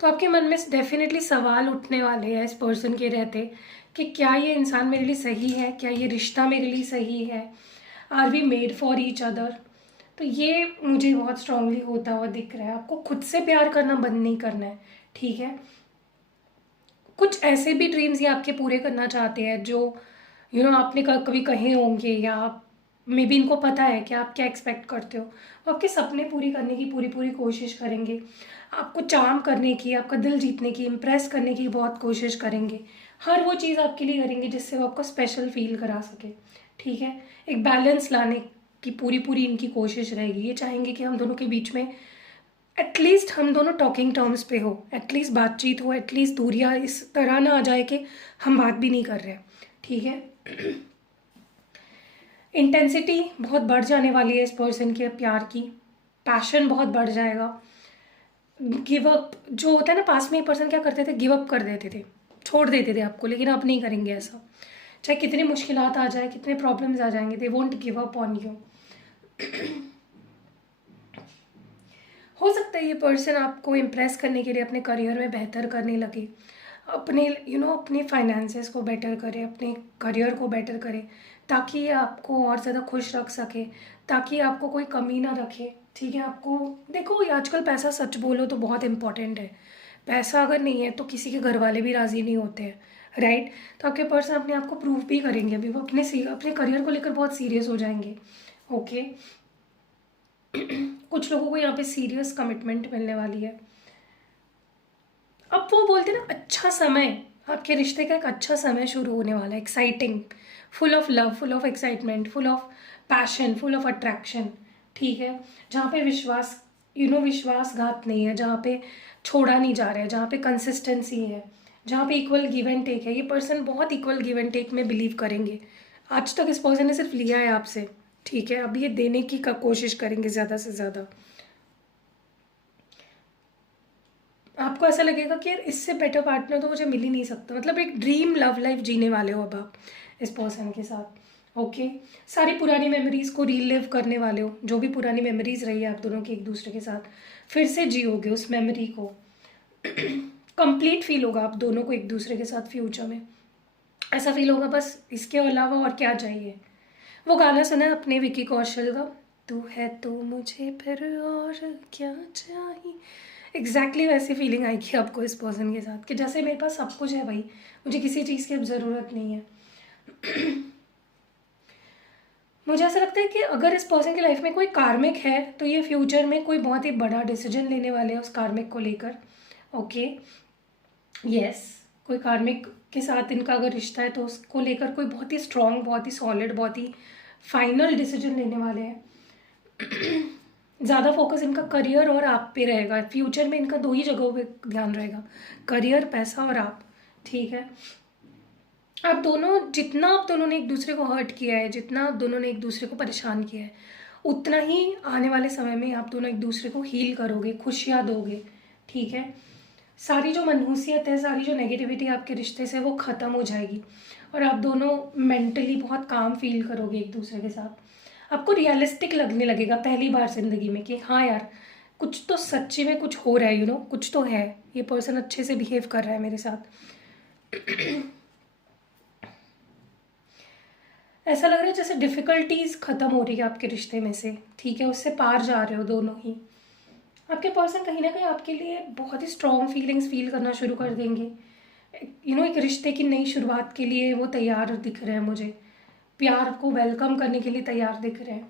तो आपके मन में डेफिनेटली सवाल उठने वाले हैं इस पर्सन के रहते कि क्या ये इंसान मेरे लिए सही है, क्या ये रिश्ता मेरे लिए सही है, are we made for each other. तो ये मुझे बहुत स्ट्रांगली होता हुआ दिख रहा है। आपको खुद से प्यार करना बंद नहीं करना है, ठीक है। कुछ ऐसे भी ड्रीम्स ये आपके पूरे करना चाहते हैं जो आपने कभी कहे होंगे, या मे बी इनको पता है कि आप क्या एक्सपेक्ट करते हो। वो आपके सपने पूरी करने की पूरी पूरी कोशिश करेंगे, आपको चार्म करने की, आपका दिल जीतने की, इम्प्रेस करने की बहुत कोशिश करेंगे। हर वो चीज़ आपके लिए करेंगे जिससे वो आपको स्पेशल फील करा सके, ठीक है। एक बैलेंस लाने की पूरी पूरी इनकी कोशिश रहेगी। ये चाहेंगे कि हम दोनों के बीच में एटलीस्ट हम दोनों टॉकिंग टर्म्स पे हो, एटलीस्ट बातचीत हो, एटलीस्ट दूरियां इस तरह ना आ जाए कि हम बात भी नहीं कर रहे, ठीक है। इंटेंसिटी बहुत बढ़ जाने वाली है इस पर्सन के प्यार की, पैशन बहुत बढ़ जाएगा। गिव अप जो होता है ना, पास में एक पर्सन क्या करते थे, गिव अप कर देते थे, छोड़ देते थे आपको, लेकिन अब नहीं करेंगे ऐसा। चाहे कितनी मुश्किलात आ जाए, कितने प्रॉब्लम्स आ जाएंगे, they won't give up on you. हो सकता है ये पर्सन आपको इम्प्रेस करने के लिए अपने करियर में बेहतर करने लगे, अपने अपने फाइनेंसेस को बेटर करे, अपने करियर को बेटर करे, ताकि ये आपको और ज़्यादा खुश रख सके, ताकि आपको कोई कमी ना रखे, ठीक है। आपको देखो, आजकल पैसा सच बोलो तो बहुत इंपॉर्टेंट है। पैसा अगर नहीं है तो किसी के घर वाले भी राज़ी नहीं होते हैं, राइट। तो आपके पर्सन अपने आप को प्रूव भी करेंगे, अभी वो अपने करियर को लेकर बहुत सीरियस हो जाएंगे, ओके। कुछ लोगों को यहाँ पे सीरियस कमिटमेंट मिलने वाली है। अब वो बोलते हैं ना, अच्छा समय, आपके रिश्ते का एक अच्छा समय शुरू होने वाला है, exciting, full of love, full of excitement, full of passion, full of attraction, ठीक है। जहाँ पे विश्वास विश्वासघात नहीं है, जहाँ पे छोड़ा नहीं जा रहा है, जहाँ पे कंसिस्टेंसी है, जहाँ पे इक्वल गिव एंड टेक है। ये पर्सन बहुत इक्वल गिव एंड टेक में बिलीव करेंगे। आज तक इस पर्सन ने सिर्फ लिया है आपसे, ठीक है। अब ये देने की कोशिश करेंगे ज़्यादा से ज़्यादा। आपको ऐसा लगेगा कि यार इससे बेटर पार्टनर तो मुझे मिल ही नहीं सकता, मतलब एक ड्रीम लव लाइफ जीने वाले हो अब आप इस पर्सन के साथ, ओके। सारी पुरानी मेमोरीज को रीलिव करने वाले हो, जो भी पुरानी मेमोरीज रही है आप दोनों की एक दूसरे के साथ, फिर से जियोगे उस मेमोरी को। कंप्लीट फील होगा आप दोनों को एक दूसरे के साथ फ्यूचर में, ऐसा फील होगा बस इसके अलावा और क्या चाहिए। वो गाना सुना है अपने विकी कौशल का, तू है तो मुझे फिर और क्या चाहिए। एग्जैक्टली वैसी फीलिंग आएगी आपको इस पर्सन के साथ कि जैसे मेरे पास सब कुछ है भाई, मुझे किसी चीज़ की अब ज़रूरत नहीं है। मुझे ऐसा लगता है कि अगर इस पर्सन की लाइफ में कोई कार्मिक है तो ये फ्यूचर में कोई बहुत ही बड़ा डिसीजन लेने वाले हैं उस कार्मिक को लेकर, ओके। यस, कोई कार्मिक के साथ इनका अगर रिश्ता है तो उसको लेकर कोई बहुत ही स्ट्रॉन्ग, बहुत ही सॉलिड, बहुत ही फाइनल डिसीजन लेने वाले हैं। ज़्यादा फोकस इनका करियर और आप पे रहेगा फ्यूचर में, इनका दो ही जगहों पे ध्यान रहेगा, करियर, पैसा और आप, ठीक है। आप दोनों, जितना आप दोनों ने एक दूसरे को हर्ट किया है, जितना आप दोनों ने एक दूसरे को परेशान किया है, उतना ही आने वाले समय में आप दोनों एक दूसरे को हील करोगे, खुशियाँ दोगे, ठीक है। सारी जो मनहूसियत है, सारी जो नेगेटिविटी आपके रिश्ते से वो ख़त्म हो जाएगी और आप दोनों मेंटली बहुत काम फील करोगे एक दूसरे के साथ। आपको रियलिस्टिक लगने लगेगा पहली बार ज़िंदगी में कि हाँ यार, कुछ तो सच्ची में कुछ हो रहा है, कुछ तो है, ये पर्सन अच्छे से बिहेव कर रहा है मेरे साथ। ऐसा लग रहा है जैसे डिफ़िकल्टीज ख़त्म हो रही है आपके रिश्ते में से, ठीक है, उससे पार जा रहे हो दोनों ही। आपके पर्सन कहीं ना कहीं आपके लिए बहुत ही स्ट्रॉन्ग फीलिंग्स फील करना शुरू कर देंगे। एक रिश्ते की नई शुरुआत के लिए वो तैयार दिख रहे हैं मुझे, प्यार को वेलकम करने के लिए तैयार दिख रहे हैं।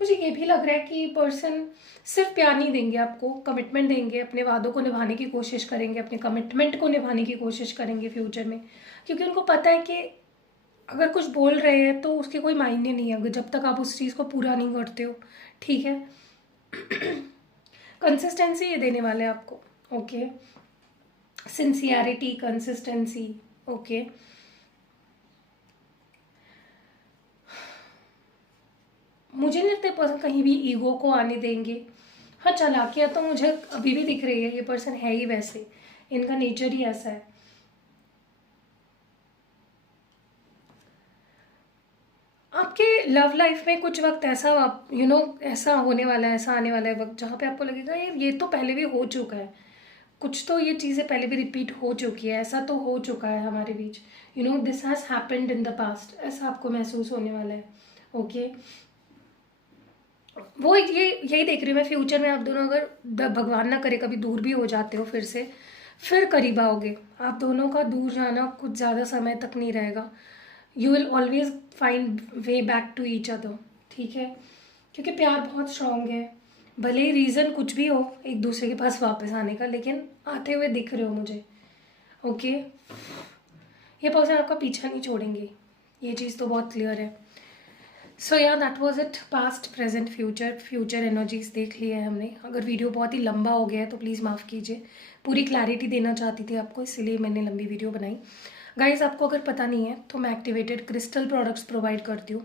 मुझे ये भी लग रहा है कि पर्सन सिर्फ प्यार नहीं देंगे आपको, कमिटमेंट देंगे, अपने वादों को निभाने की कोशिश करेंगे, अपने कमिटमेंट को निभाने की कोशिश करेंगे फ्यूचर में, क्योंकि उनको पता है कि अगर कुछ बोल रहे हैं तो उसके कोई मायने नहीं है अगर जब तक आप उस चीज़ को पूरा नहीं करते हो, ठीक है। कंसिस्टेंसी ये देने वाले हैं आपको, ओके। Sincerity, consistency, okay. मुझे नहीं लगता पर्सन कहीं भी ईगो को आने देंगे। हाँ, चालाकियाँ तो मुझे अभी भी दिख रही है, ये पर्सन है ही वैसे, इनका नेचर ही ऐसा है। आपके लव लाइफ में कुछ वक्त ऐसा आप ऐसा होने वाला है, ऐसा आने वाला है वक्त जहाँ पे आपको लगेगा यार ये तो पहले भी हो चुका है, कुछ तो ये चीज़ें पहले भी रिपीट हो चुकी है, ऐसा तो हो चुका है हमारे बीच, this has happened in the past, ऐसा आपको महसूस होने वाला है, ओके। वो ये यही देख रही हूँ मैं, फ्यूचर में आप दोनों अगर भगवान ना करे कभी दूर भी हो जाते हो फिर से, फिर करीब आओगे। आप दोनों का दूर जाना कुछ ज़्यादा समय तक नहीं रहेगा। You will always find way back to each other, ठीक है, क्योंकि प्यार बहुत स्ट्रांग है। भले ही रीज़न कुछ भी हो एक दूसरे के पास वापस आने का, लेकिन आते हुए दिख रहे हो मुझे, ओके। ये पर्सन आपका पीछा नहीं छोड़ेंगे, ये चीज़ तो बहुत क्लियर है। सो या that was it, past present future energies देख लिया है हमने। अगर वीडियो बहुत ही लंबा हो गया है तो प्लीज़ माफ़ कीजिए, पूरी क्लैरिटी देना चाहती थी आपको, इसलिए मैंने लंबी वीडियो बनाई। गाइज, आपको अगर पता नहीं है तो मैं एक्टिवेटेड क्रिस्टल प्रोडक्ट्स प्रोवाइड करती हूँ।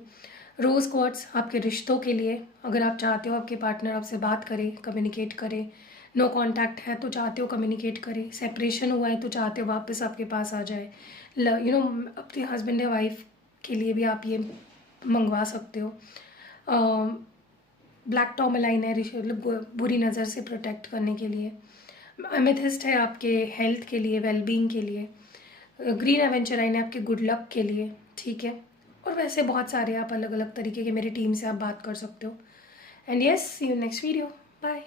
रोज़ क्वार्ट्स आपके रिश्तों के लिए, अगर आप चाहते हो आपके पार्टनर आपसे बात करे, कम्युनिकेट करे, नो कांटेक्ट है तो चाहते हो कम्युनिकेट करे, सेपरेशन हुआ है तो चाहते हो वापस आपके पास आ जाए, अपने हस्बैंड या वाइफ के लिए भी आप ये मंगवा सकते हो। ब्लैक टॉर्मलाइन है बुरी नज़र से प्रोटेक्ट करने के लिए। एमेथिस्ट है आपके हेल्थ के लिए, वेलबींग के लिए। ग्रीन एवेंचराइन है आपके गुड लक के लिए, ठीक है। और वैसे बहुत सारे आप अलग अलग तरीके के मेरी टीम से आप बात कर सकते हो। And yes, see you next video, bye.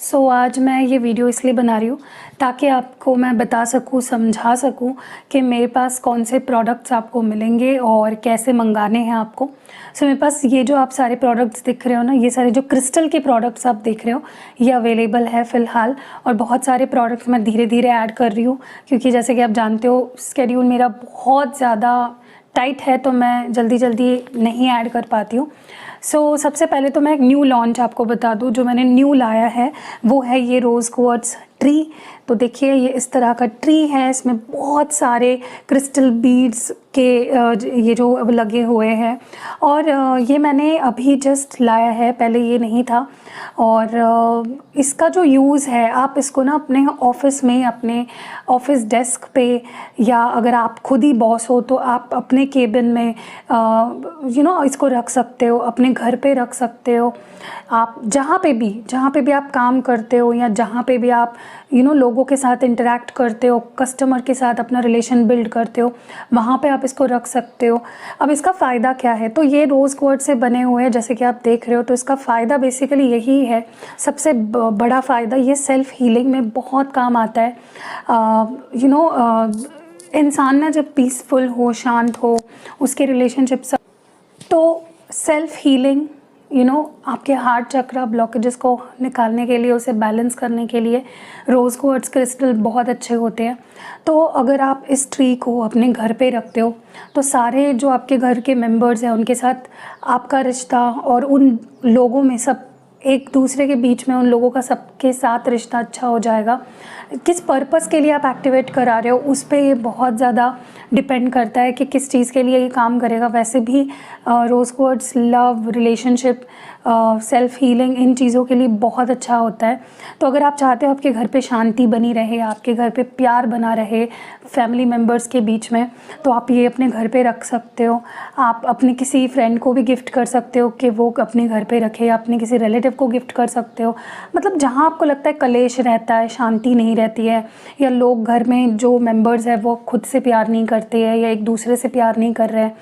So आज मैं ये वीडियो इसलिए बना रही हूँ ताकि आपको मैं बता सकूँ, समझा सकूँ कि मेरे पास कौन से प्रोडक्ट्स आपको मिलेंगे और कैसे मंगाने हैं आपको। सो मेरे पास ये जो आप सारे प्रोडक्ट्स दिख रहे हो ना, ये सारे जो क्रिस्टल के प्रोडक्ट्स आप देख रहे हो ये अवेलेबल है फ़िलहाल। और बहुत सारे प्रोडक्ट्स मैं धीरे धीरे ऐड कर रही हूँ क्योंकि जैसे कि आप जानते हो स्केड्यूल मेरा बहुत ज़्यादा टाइट है तो मैं जल्दी जल्दी नहीं ऐड कर पाती हूँ। सो सबसे पहले तो मैं एक न्यू लॉन्च आपको बता दूँ, जो मैंने न्यू लाया है वो है ये रोज़ क्वार्ट्स ट्री। तो देखिए ये इस तरह का ट्री है, इसमें बहुत सारे क्रिस्टल बीड्स के ये जो लगे हुए हैं और ये मैंने अभी जस्ट लाया है, पहले ये नहीं था। और इसका जो यूज़ है, आप इसको ना अपने ऑफिस में, अपने ऑफिस डेस्क पे, या अगर आप खुद ही बॉस हो तो आप अपने केबिन में इसको रख सकते हो, अपने घर पे रख सकते हो। आप जहाँ पे भी आप काम करते हो या जहाँ पे भी आप लोगों के साथ इंटरेक्ट करते हो, कस्टमर के साथ अपना रिलेशन बिल्ड करते हो, वहाँ पे आप इसको रख सकते हो। अब इसका फ़ायदा क्या है, तो ये रोज़ क्वार्ट्स से बने हुए हैं जैसे कि आप देख रहे हो। तो इसका फ़ायदा बेसिकली यही है, सबसे बड़ा फ़ायदा ये सेल्फ़ हीलिंग में बहुत काम आता है। इंसान ना जब पीसफुल हो, शांत हो, उसके रिलेशनशिप सब, तो सेल्फ़ हीलिंग आपके हार्ट चक्रा ब्लॉकेजेस को निकालने के लिए, उसे बैलेंस करने के लिए रोज़ क्वार्ट्स क्रिस्टल बहुत अच्छे होते हैं। तो अगर आप इस ट्री को अपने घर पे रखते हो तो सारे जो आपके घर के मेंबर्स हैं उनके साथ आपका रिश्ता, और उन लोगों में सब एक दूसरे के बीच में, उन लोगों का सबके साथ रिश्ता अच्छा हो जाएगा। किस पर्पस के लिए आप एक्टिवेट करा रहे हो उस पे ये बहुत ज़्यादा डिपेंड करता है कि किस चीज़ के लिए ये काम करेगा। वैसे भी rose quartz love, relationship, self healing, इन चीज़ों के लिए बहुत अच्छा होता है। तो अगर आप चाहते हो आपके घर पे शांति बनी रहे, आपके घर पे प्यार बना रहे फैमिली मेम्बर्स के बीच में, तो आप ये अपने घर पे रख सकते हो। आप अपने किसी फ्रेंड को भी गिफ्ट कर सकते हो कि वो अपने घर पे रखे, या अपने किसी रिलेटिव को गिफ्ट कर सकते हो। मतलब जहाँ आपको लगता है कलेश रहता है, शांति नहीं रहती है, या लोग घर में जो मेंबर्स हैं वो खुद से प्यार नहीं करते हैं या एक दूसरे से प्यार नहीं कर रहे हैं,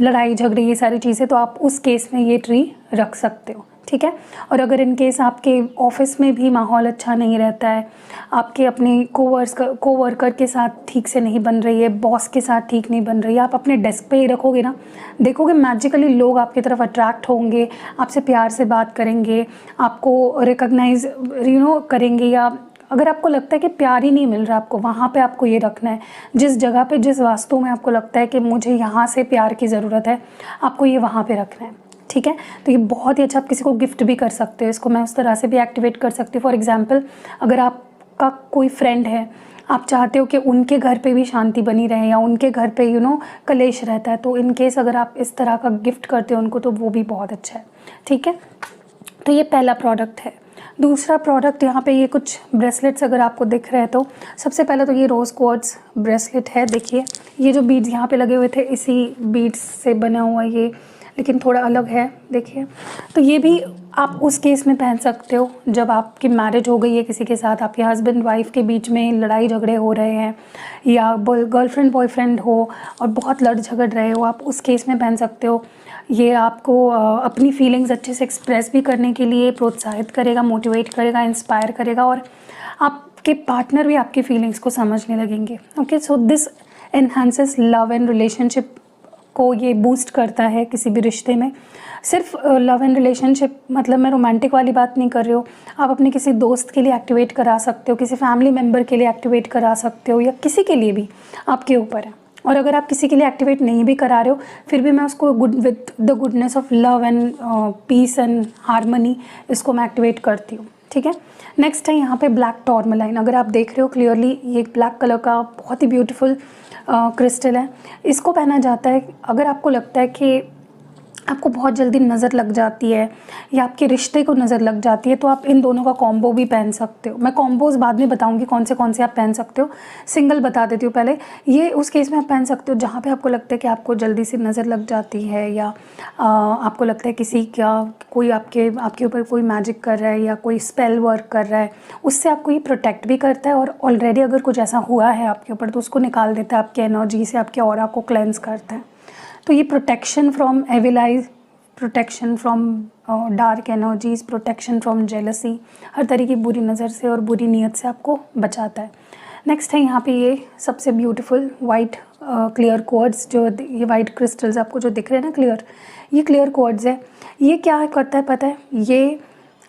लड़ाई झगड़े, ये सारी चीज़ें, तो आप उस केस में ये ट्री रख सकते हो, ठीक है। और अगर इन केस आपके ऑफिस में भी माहौल अच्छा नहीं रहता है, आपके अपने कोवर्कर के साथ ठीक से नहीं बन रही है, बॉस के साथ ठीक नहीं बन रही है, आप अपने डेस्क पे ही रखोगे ना, देखोगे मैजिकली लोग आपकी तरफ अट्रैक्ट होंगे, आपसे प्यार से बात करेंगे, आपको रिकॉग्नाइज करेंगे, या अगर आपको लगता है कि प्यार ही नहीं मिल रहा आपको, वहाँ पे आपको ये रखना है। जिस जगह पे, जिस वास्तु में आपको लगता है कि मुझे यहाँ से प्यार की ज़रूरत है, आपको ये वहाँ पे रखना है, ठीक है। तो ये बहुत ही अच्छा, आप किसी को गिफ्ट भी कर सकते हो इसको, मैं उस तरह से भी एक्टिवेट कर सकती हूँ। फॉर एग्जाम्पल, अगर आपका कोई फ्रेंड है, आप चाहते हो कि उनके घर पे भी शांति बनी रहे या उनके घर पे कलेश रहता है, तो इन केस अगर आप इस तरह का गिफ्ट करते हो उनको, तो वो भी बहुत अच्छा है, ठीक है। तो ये पहला प्रोडक्ट है। दूसरा प्रोडक्ट, यहाँ पे ये कुछ ब्रेसलेट्स अगर आपको दिख रहे हैं, तो सबसे पहले तो ये रोज़ क्वार्ट्ज ब्रेसलेट है। देखिए ये जो बीड्स यहाँ पे लगे हुए थे, इसी बीड्स से बना हुआ ये, लेकिन थोड़ा अलग है, देखिए। तो ये भी आप उस केस में पहन सकते हो जब आपकी मैरिज हो गई है किसी के साथ, आपके हस्बैंड वाइफ के बीच में लड़ाई झगड़े हो रहे हैं, या गर्लफ्रेंड बॉयफ्रेंड हो और बहुत लड़ झगड़ रहे हो, आप उस केस में पहन सकते हो। ये आपको अपनी फीलिंग्स अच्छे से एक्सप्रेस भी करने के लिए प्रोत्साहित करेगा, मोटिवेट करेगा, इंस्पायर करेगा, और आपके पार्टनर भी आपकी फीलिंग्स को समझने लगेंगे। Okay, so this enhances love and relationship को ये बूस्ट करता है किसी भी रिश्ते में। सिर्फ लव एंड रिलेशनशिप मतलब मैं रोमांटिक वाली बात नहीं कर रही हूँ, आप अपने किसी दोस्त के लिए एक्टिवेट करा सकते हो, किसी फैमिली मेम्बर के लिए एक्टिवेट करा सकते हो, या किसी के लिए भी, आपके ऊपर है। और अगर आप किसी के लिए एक्टिवेट नहीं भी करा रहे हो, फिर भी मैं उसको with the goodness of love and peace and harmony इसको मैं एक्टिवेट करती हूँ, ठीक है। नेक्स्ट है यहाँ पे ब्लैक टॉर्मलाइन। अगर आप देख रहे हो क्लियरली, ये ब्लैक कलर का बहुत ही ब्यूटीफुल क्रिस्टल है। इसको पहना जाता है अगर आपको लगता है कि आपको बहुत जल्दी नज़र लग जाती है या आपके रिश्ते को नज़र लग जाती है, तो आप इन दोनों का कॉम्बो भी पहन सकते हो। मैं कॉम्बोज़ बाद में बताऊंगी कौन से आप पहन सकते हो, सिंगल बता देती हूँ पहले। ये उस केस में आप पहन सकते हो जहाँ पे आपको लगता है कि आपको जल्दी से नज़र लग जाती है, या आपको लगता है किसी का कोई आपके ऊपर कोई मैजिक कर रहा है या कोई स्पेल वर्क कर रहा है, उससे आपको ये प्रोटेक्ट भी करता है, और ऑलरेडी अगर कुछ ऐसा हुआ है आपके ऊपर तो उसको निकाल देता है, आपकी एनर्जी से आपके ऑरा को क्लेंस करता है। तो ये protection from evil eyes, protection from dark energies, protection from jealousy, हर तरह की बुरी नज़र से और बुरी नीयत से आपको बचाता है। नेक्स्ट है यहाँ पे ये सबसे ब्यूटीफुल वाइट क्लियर क्वार्ट्ज, जो ये वाइट क्रिस्टल्स आपको जो दिख रहे हैं ना क्लियर, ये क्लियर क्वार्ट्ज है। ये क्या करता है पता है, ये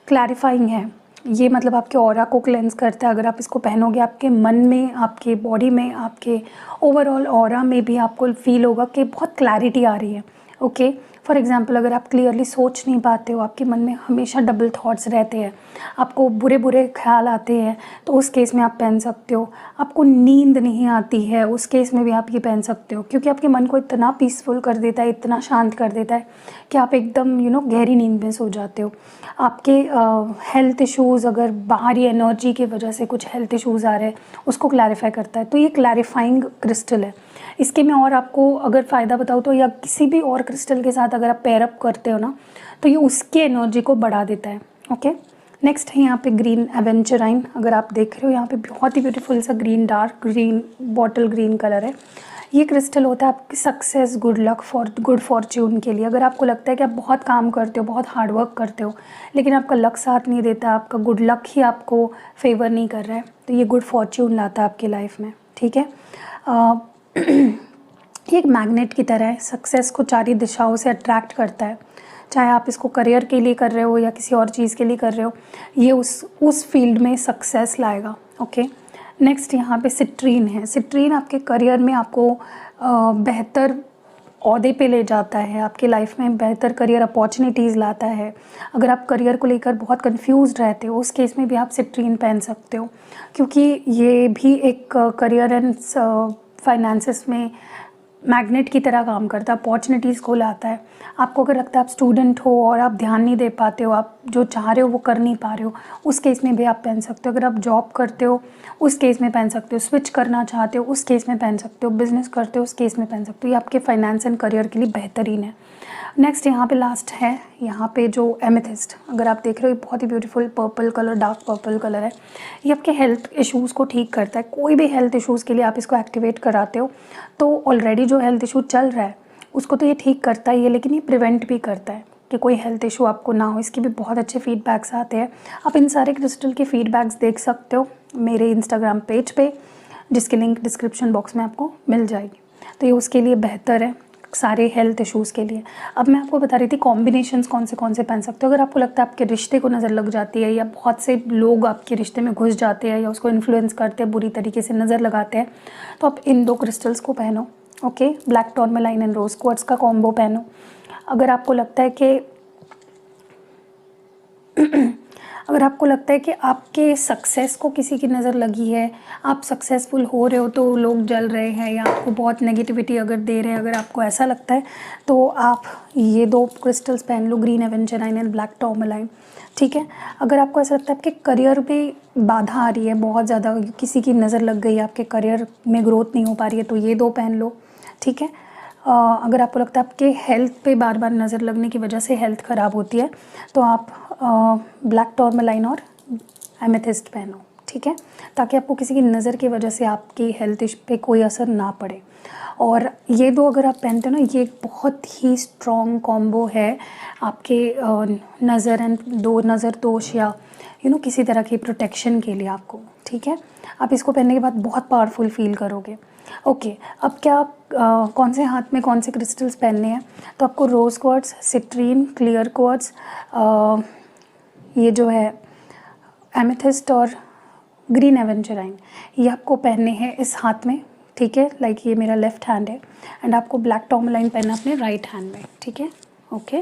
क्लैरिफाइंग है, ये मतलब आपके ऑरा को क्लेंस करता है। अगर आप इसको पहनोगे, आपके मन में, आपके बॉडी में, आपके ओवरऑल ऑरा में भी आपको फील होगा कि बहुत क्लैरिटी आ रही है। ओके, फॉर एग्जांपल, अगर आप क्लियरली सोच नहीं पाते हो, आपके मन में हमेशा डबल थॉट्स रहते हैं, आपको बुरे बुरे ख्याल आते हैं, तो उस केस में आप पहन सकते हो। आपको नींद नहीं आती है, उस केस में भी आप ये पहन सकते हो, क्योंकि आपके मन को इतना पीसफुल कर देता है, इतना शांत कर देता है कि आप एकदम गहरी नींद में सो जाते हो। आपके हेल्थ इश्यूज़, अगर बाहरी एनर्जी की वजह से कुछ हेल्थ इश्यूज़ आ रहे हैं, उसको क्लैरिफाई करता है। तो ये क्लैरिफाइंग क्रिस्टल है। इसके मैं और आपको अगर फ़ायदा बताऊँ तो, या किसी भी और क्रिस्टल के साथ अगर आप पेयर अप करते हो ना, तो ये उसकी एनर्जी को बढ़ा देता है। ओके, नेक्स्ट है यहाँ पे ग्रीन एवेंचराइन। अगर आप देख रहे हो यहाँ पे बहुत ही ब्यूटीफुल सा green, dark green, bottle green colour है। ये क्रिस्टल होता है आपकी success, good luck, good Fortune के लिए। अगर आपको लगता है कि आप बहुत काम करते हो, बहुत हार्ड वर्क करते हो, लेकिन आपका लक साथ नहीं देता, आपका गुड लक ही आपको फेवर नहीं कर रहा है, तो ये गुड फॉर्च्यून लाता है आपकी लाइफ में, ठीक है। ये एक मैग्नेट की तरह है, सक्सेस को चारों दिशाओं से अट्रैक्ट करता है। चाहे आप इसको करियर के लिए कर रहे हो या किसी और चीज़ के लिए कर रहे हो, ये उस फील्ड में सक्सेस लाएगा। ओके, नेक्स्ट यहाँ पे सिट्रीन है। सिट्रीन आपके करियर में आपको बेहतर ओहदे पे ले जाता है, आपके लाइफ में बेहतर करियर अपॉर्चुनिटीज़ लाता है। अगर आप करियर को लेकर बहुत कंफ्यूज रहते हो, उस केस में भी आप सिट्रीन पहन सकते हो, क्योंकि ये भी एक करियर एंड फाइनेंसेस में मैग्नेट की तरह काम करता है, अपॉर्चुनिटीज़ को लाता है। आपको अगर लगता है आप स्टूडेंट हो और आप ध्यान नहीं दे पाते हो, आप जो चाह रहे हो वो कर नहीं पा रहे हो, उस केस में भी आप पहन सकते हो। अगर आप जॉब करते हो, उस केस में पहन सकते हो। स्विच करना चाहते हो, उस केस में पहन सकते हो। बिजनेस करते हो, उस केस में पहन सकते हो। ये आपके फाइनेंस एंड करियर के लिए बेहतरीन है। नेक्स्ट यहाँ पे लास्ट है, यहाँ पे जो एमेथिस्ट, अगर आप देख रहे हो, बहुत ही beautiful purple colour, dark purple colour है। ये आपके हेल्थ इश्यूज़ को ठीक करता है। कोई भी हेल्थ इश्यूज़ के लिए आप इसको एक्टिवेट कराते हो, तो ऑलरेडी जो हेल्थ इशू चल रहा है उसको तो ये ठीक करता ही है, लेकिन ये प्रिवेंट भी करता है कि कोई हेल्थ इशू आपको ना हो। इसके भी बहुत अच्छे फीडबैक्स आते हैं। आप इन सारे क्रिस्टल के फीडबैक्स देख सकते हो मेरे इंस्टाग्राम पेज पे, जिसकी लिंक डिस्क्रिप्शन बॉक्स में आपको मिल जाएगी। तो ये उसके लिए बेहतर है। सारे हेल्थ इश्यूज़ के लिए। अब मैं आपको बता रही थी कॉम्बिनेशंस कौन से पहन सकते हो। अगर आपको लगता है आपके रिश्ते को नज़र लग जाती है या बहुत से लोग आपके रिश्ते में घुस जाते हैं या उसको इन्फ्लुएंस करते हैं, बुरी तरीके से नज़र लगाते हैं, तो आप इन 2 क्रिस्टल्स को पहनो। Okay, black tourmaline and rose quartz का कॉम्बो पहनो। अगर आपको लगता है कि अगर आपको लगता है कि आपके सक्सेस को किसी की नज़र लगी है, आप सक्सेसफुल हो रहे हो तो लोग जल रहे हैं या आपको बहुत नेगेटिविटी अगर दे रहे हैं, अगर आपको ऐसा लगता है तो आप ये 2 क्रिस्टल्स पहन लो, ग्रीन एवेंचराइन एंड ब्लैक टूरमैलाइन। ठीक है। अगर आपको ऐसा लगता है आपके करियर में बाधा आ रही है, बहुत ज़्यादा किसी की नज़र लग गई है, आपके करियर में ग्रोथ नहीं हो पा रही है, तो ये 2 पहन लो। ठीक है। अगर आपको लगता है आपके हेल्थ पे बार बार नज़र लगने की वजह से हेल्थ ख़राब होती है, तो आप ब्लैक टूरमैलाइन और एमेथिस्ट पहनो। ठीक है, ताकि आपको किसी की नज़र की वजह से आपकी हेल्थ पे कोई असर ना पड़े। और ये 2 अगर आप पहनते हो ना, ये एक बहुत ही स्ट्रॉन्ग कॉम्बो है आपके नज़र एंड नज़र दोष या किसी तरह की प्रोटेक्शन के लिए आपको। ठीक है, आप इसको पहनने के बाद बहुत पावरफुल फील करोगे। ओके, अब क्या आप कौन से हाथ में कौन से क्रिस्टल्स पहनने हैं, तो आपको रोज़ क्वार्ट्ज, सिट्रीन, क्लियर क्वार्ट्ज, ये जो है एमेथिस्ट और ग्रीन एवेंचराइन, ये आपको पहनने हैं इस हाथ में। ठीक है, लाइक ये मेरा लेफ़्ट हैंड है एंड आपको ब्लैक टूरमैलाइन पहनना अपने राइट हैंड में। ठीक है, ओके।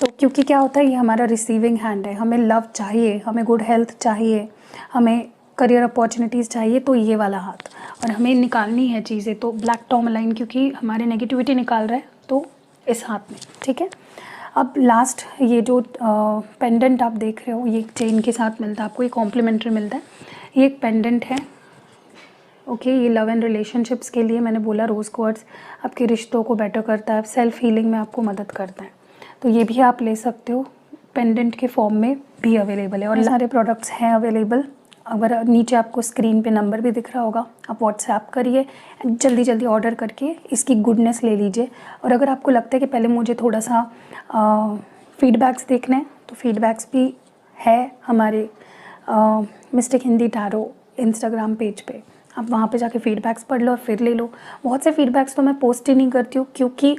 तो क्योंकि क्या होता है, ये हमारा रिसीविंग हैंड है, हमें लव चाहिए, हमें गुड हेल्थ चाहिए, हमें करियर अपॉर्चुनिटीज़ चाहिए, तो ये वाला हाथ, और हमें निकालनी है चीज़ें, तो ब्लैक टूरमैलाइन क्योंकि हमारे नेगेटिविटी निकाल रहा है, तो इस हाथ में। ठीक है। अब लास्ट ये जो पेंडेंट आप देख रहे हो, ये चेन के साथ मिलता है आपको, ये कॉम्प्लीमेंट्री मिलता है। ये एक पेंडेंट है। ओके, ये लव एंड रिलेशनशिप्स के लिए मैंने बोला, रोज़ क्वार्ट्ज आपके रिश्तों को बेटर करता है, सेल्फ हीलिंग में आपको मदद करता है, तो ये भी आप ले सकते हो, पेंडेंट के फॉर्म में भी अवेलेबल है और सारे प्रोडक्ट्स हैं अवेलेबल। अगर नीचे आपको स्क्रीन पे नंबर भी दिख रहा होगा, आप व्हाट्सएप करिए, जल्दी जल्दी ऑर्डर करके इसकी गुडनेस ले लीजिए। और अगर आपको लगता है कि पहले मुझे थोड़ा सा फीडबैक्स देखने हैं, तो फीडबैक्स भी है हमारे mistake Hindi tarot Instagram page पे, आप वहाँ पे जाके फीडबैक्स पढ़ लो और फिर ले लो। बहुत से फीडबैक्स तो मैं पोस्ट ही नहीं करती हूँ, क्योंकि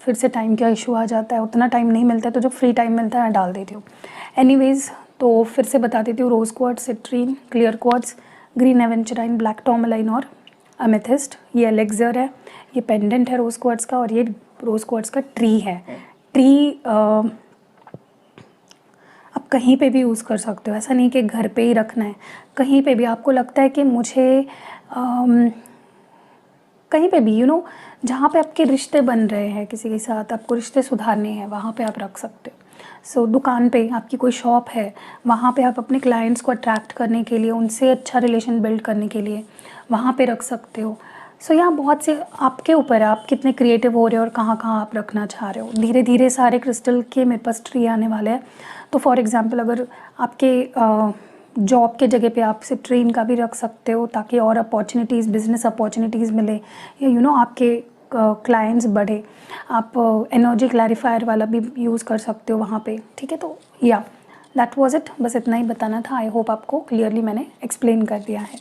फिर से टाइम का इशू आ जाता है, उतना टाइम नहीं मिलता है, तो जब फ्री टाइम मिलता है मैं डाल देती हूँ। एनीवेज़, तो फिर से बता देती हूँ, rose quartz, citrine, clear quartz, green aventurine, black tourmaline और एमेथिस्ट। ये एलेक्सर है, ये पेंडेंट है रोज़ क्वार्ट्ज का, और ये रोज़ क्वार्ट्ज का ट्री है। ट्री आप कहीं पे भी यूज़ कर सकते हो, ऐसा नहीं कि घर पे ही रखना है, कहीं पे भी आपको लगता है कि मुझे कहीं पे भी जहाँ पे आपके रिश्ते बन रहे हैं किसी के साथ, आपको रिश्ते सुधारने हैं, वहाँ पे आप रख सकते हो। सो दुकान पे आपकी कोई शॉप है, वहाँ पे आप अपने क्लाइंट्स को अट्रैक्ट करने के लिए, उनसे अच्छा रिलेशन बिल्ड करने के लिए वहाँ पे रख सकते हो। सो यहाँ बहुत से आपके ऊपर है, आप कितने क्रिएटिव हो रहे हो और कहाँ कहाँ आप रखना चाह रहे हो। धीरे धीरे सारे क्रिस्टल के मेरे पास ट्री आने वाले हैं। तो फॉर एग्ज़ाम्पल, अगर आपके जॉब के जगह पे आप सिट्रीन का भी रख सकते हो, ताकि और अपॉर्चुनिटीज़, बिजनेस अपॉर्चुनिटीज़ मिले, या आपके क्लाइंट्स बढ़े। आप एनर्जी क्लैरिफायर वाला भी यूज़ कर सकते हो वहाँ पे। ठीक है, तो या दैट वाज इट, बस इतना ही बताना था। आई होप आपको क्लियरली मैंने एक्सप्लेन कर दिया है।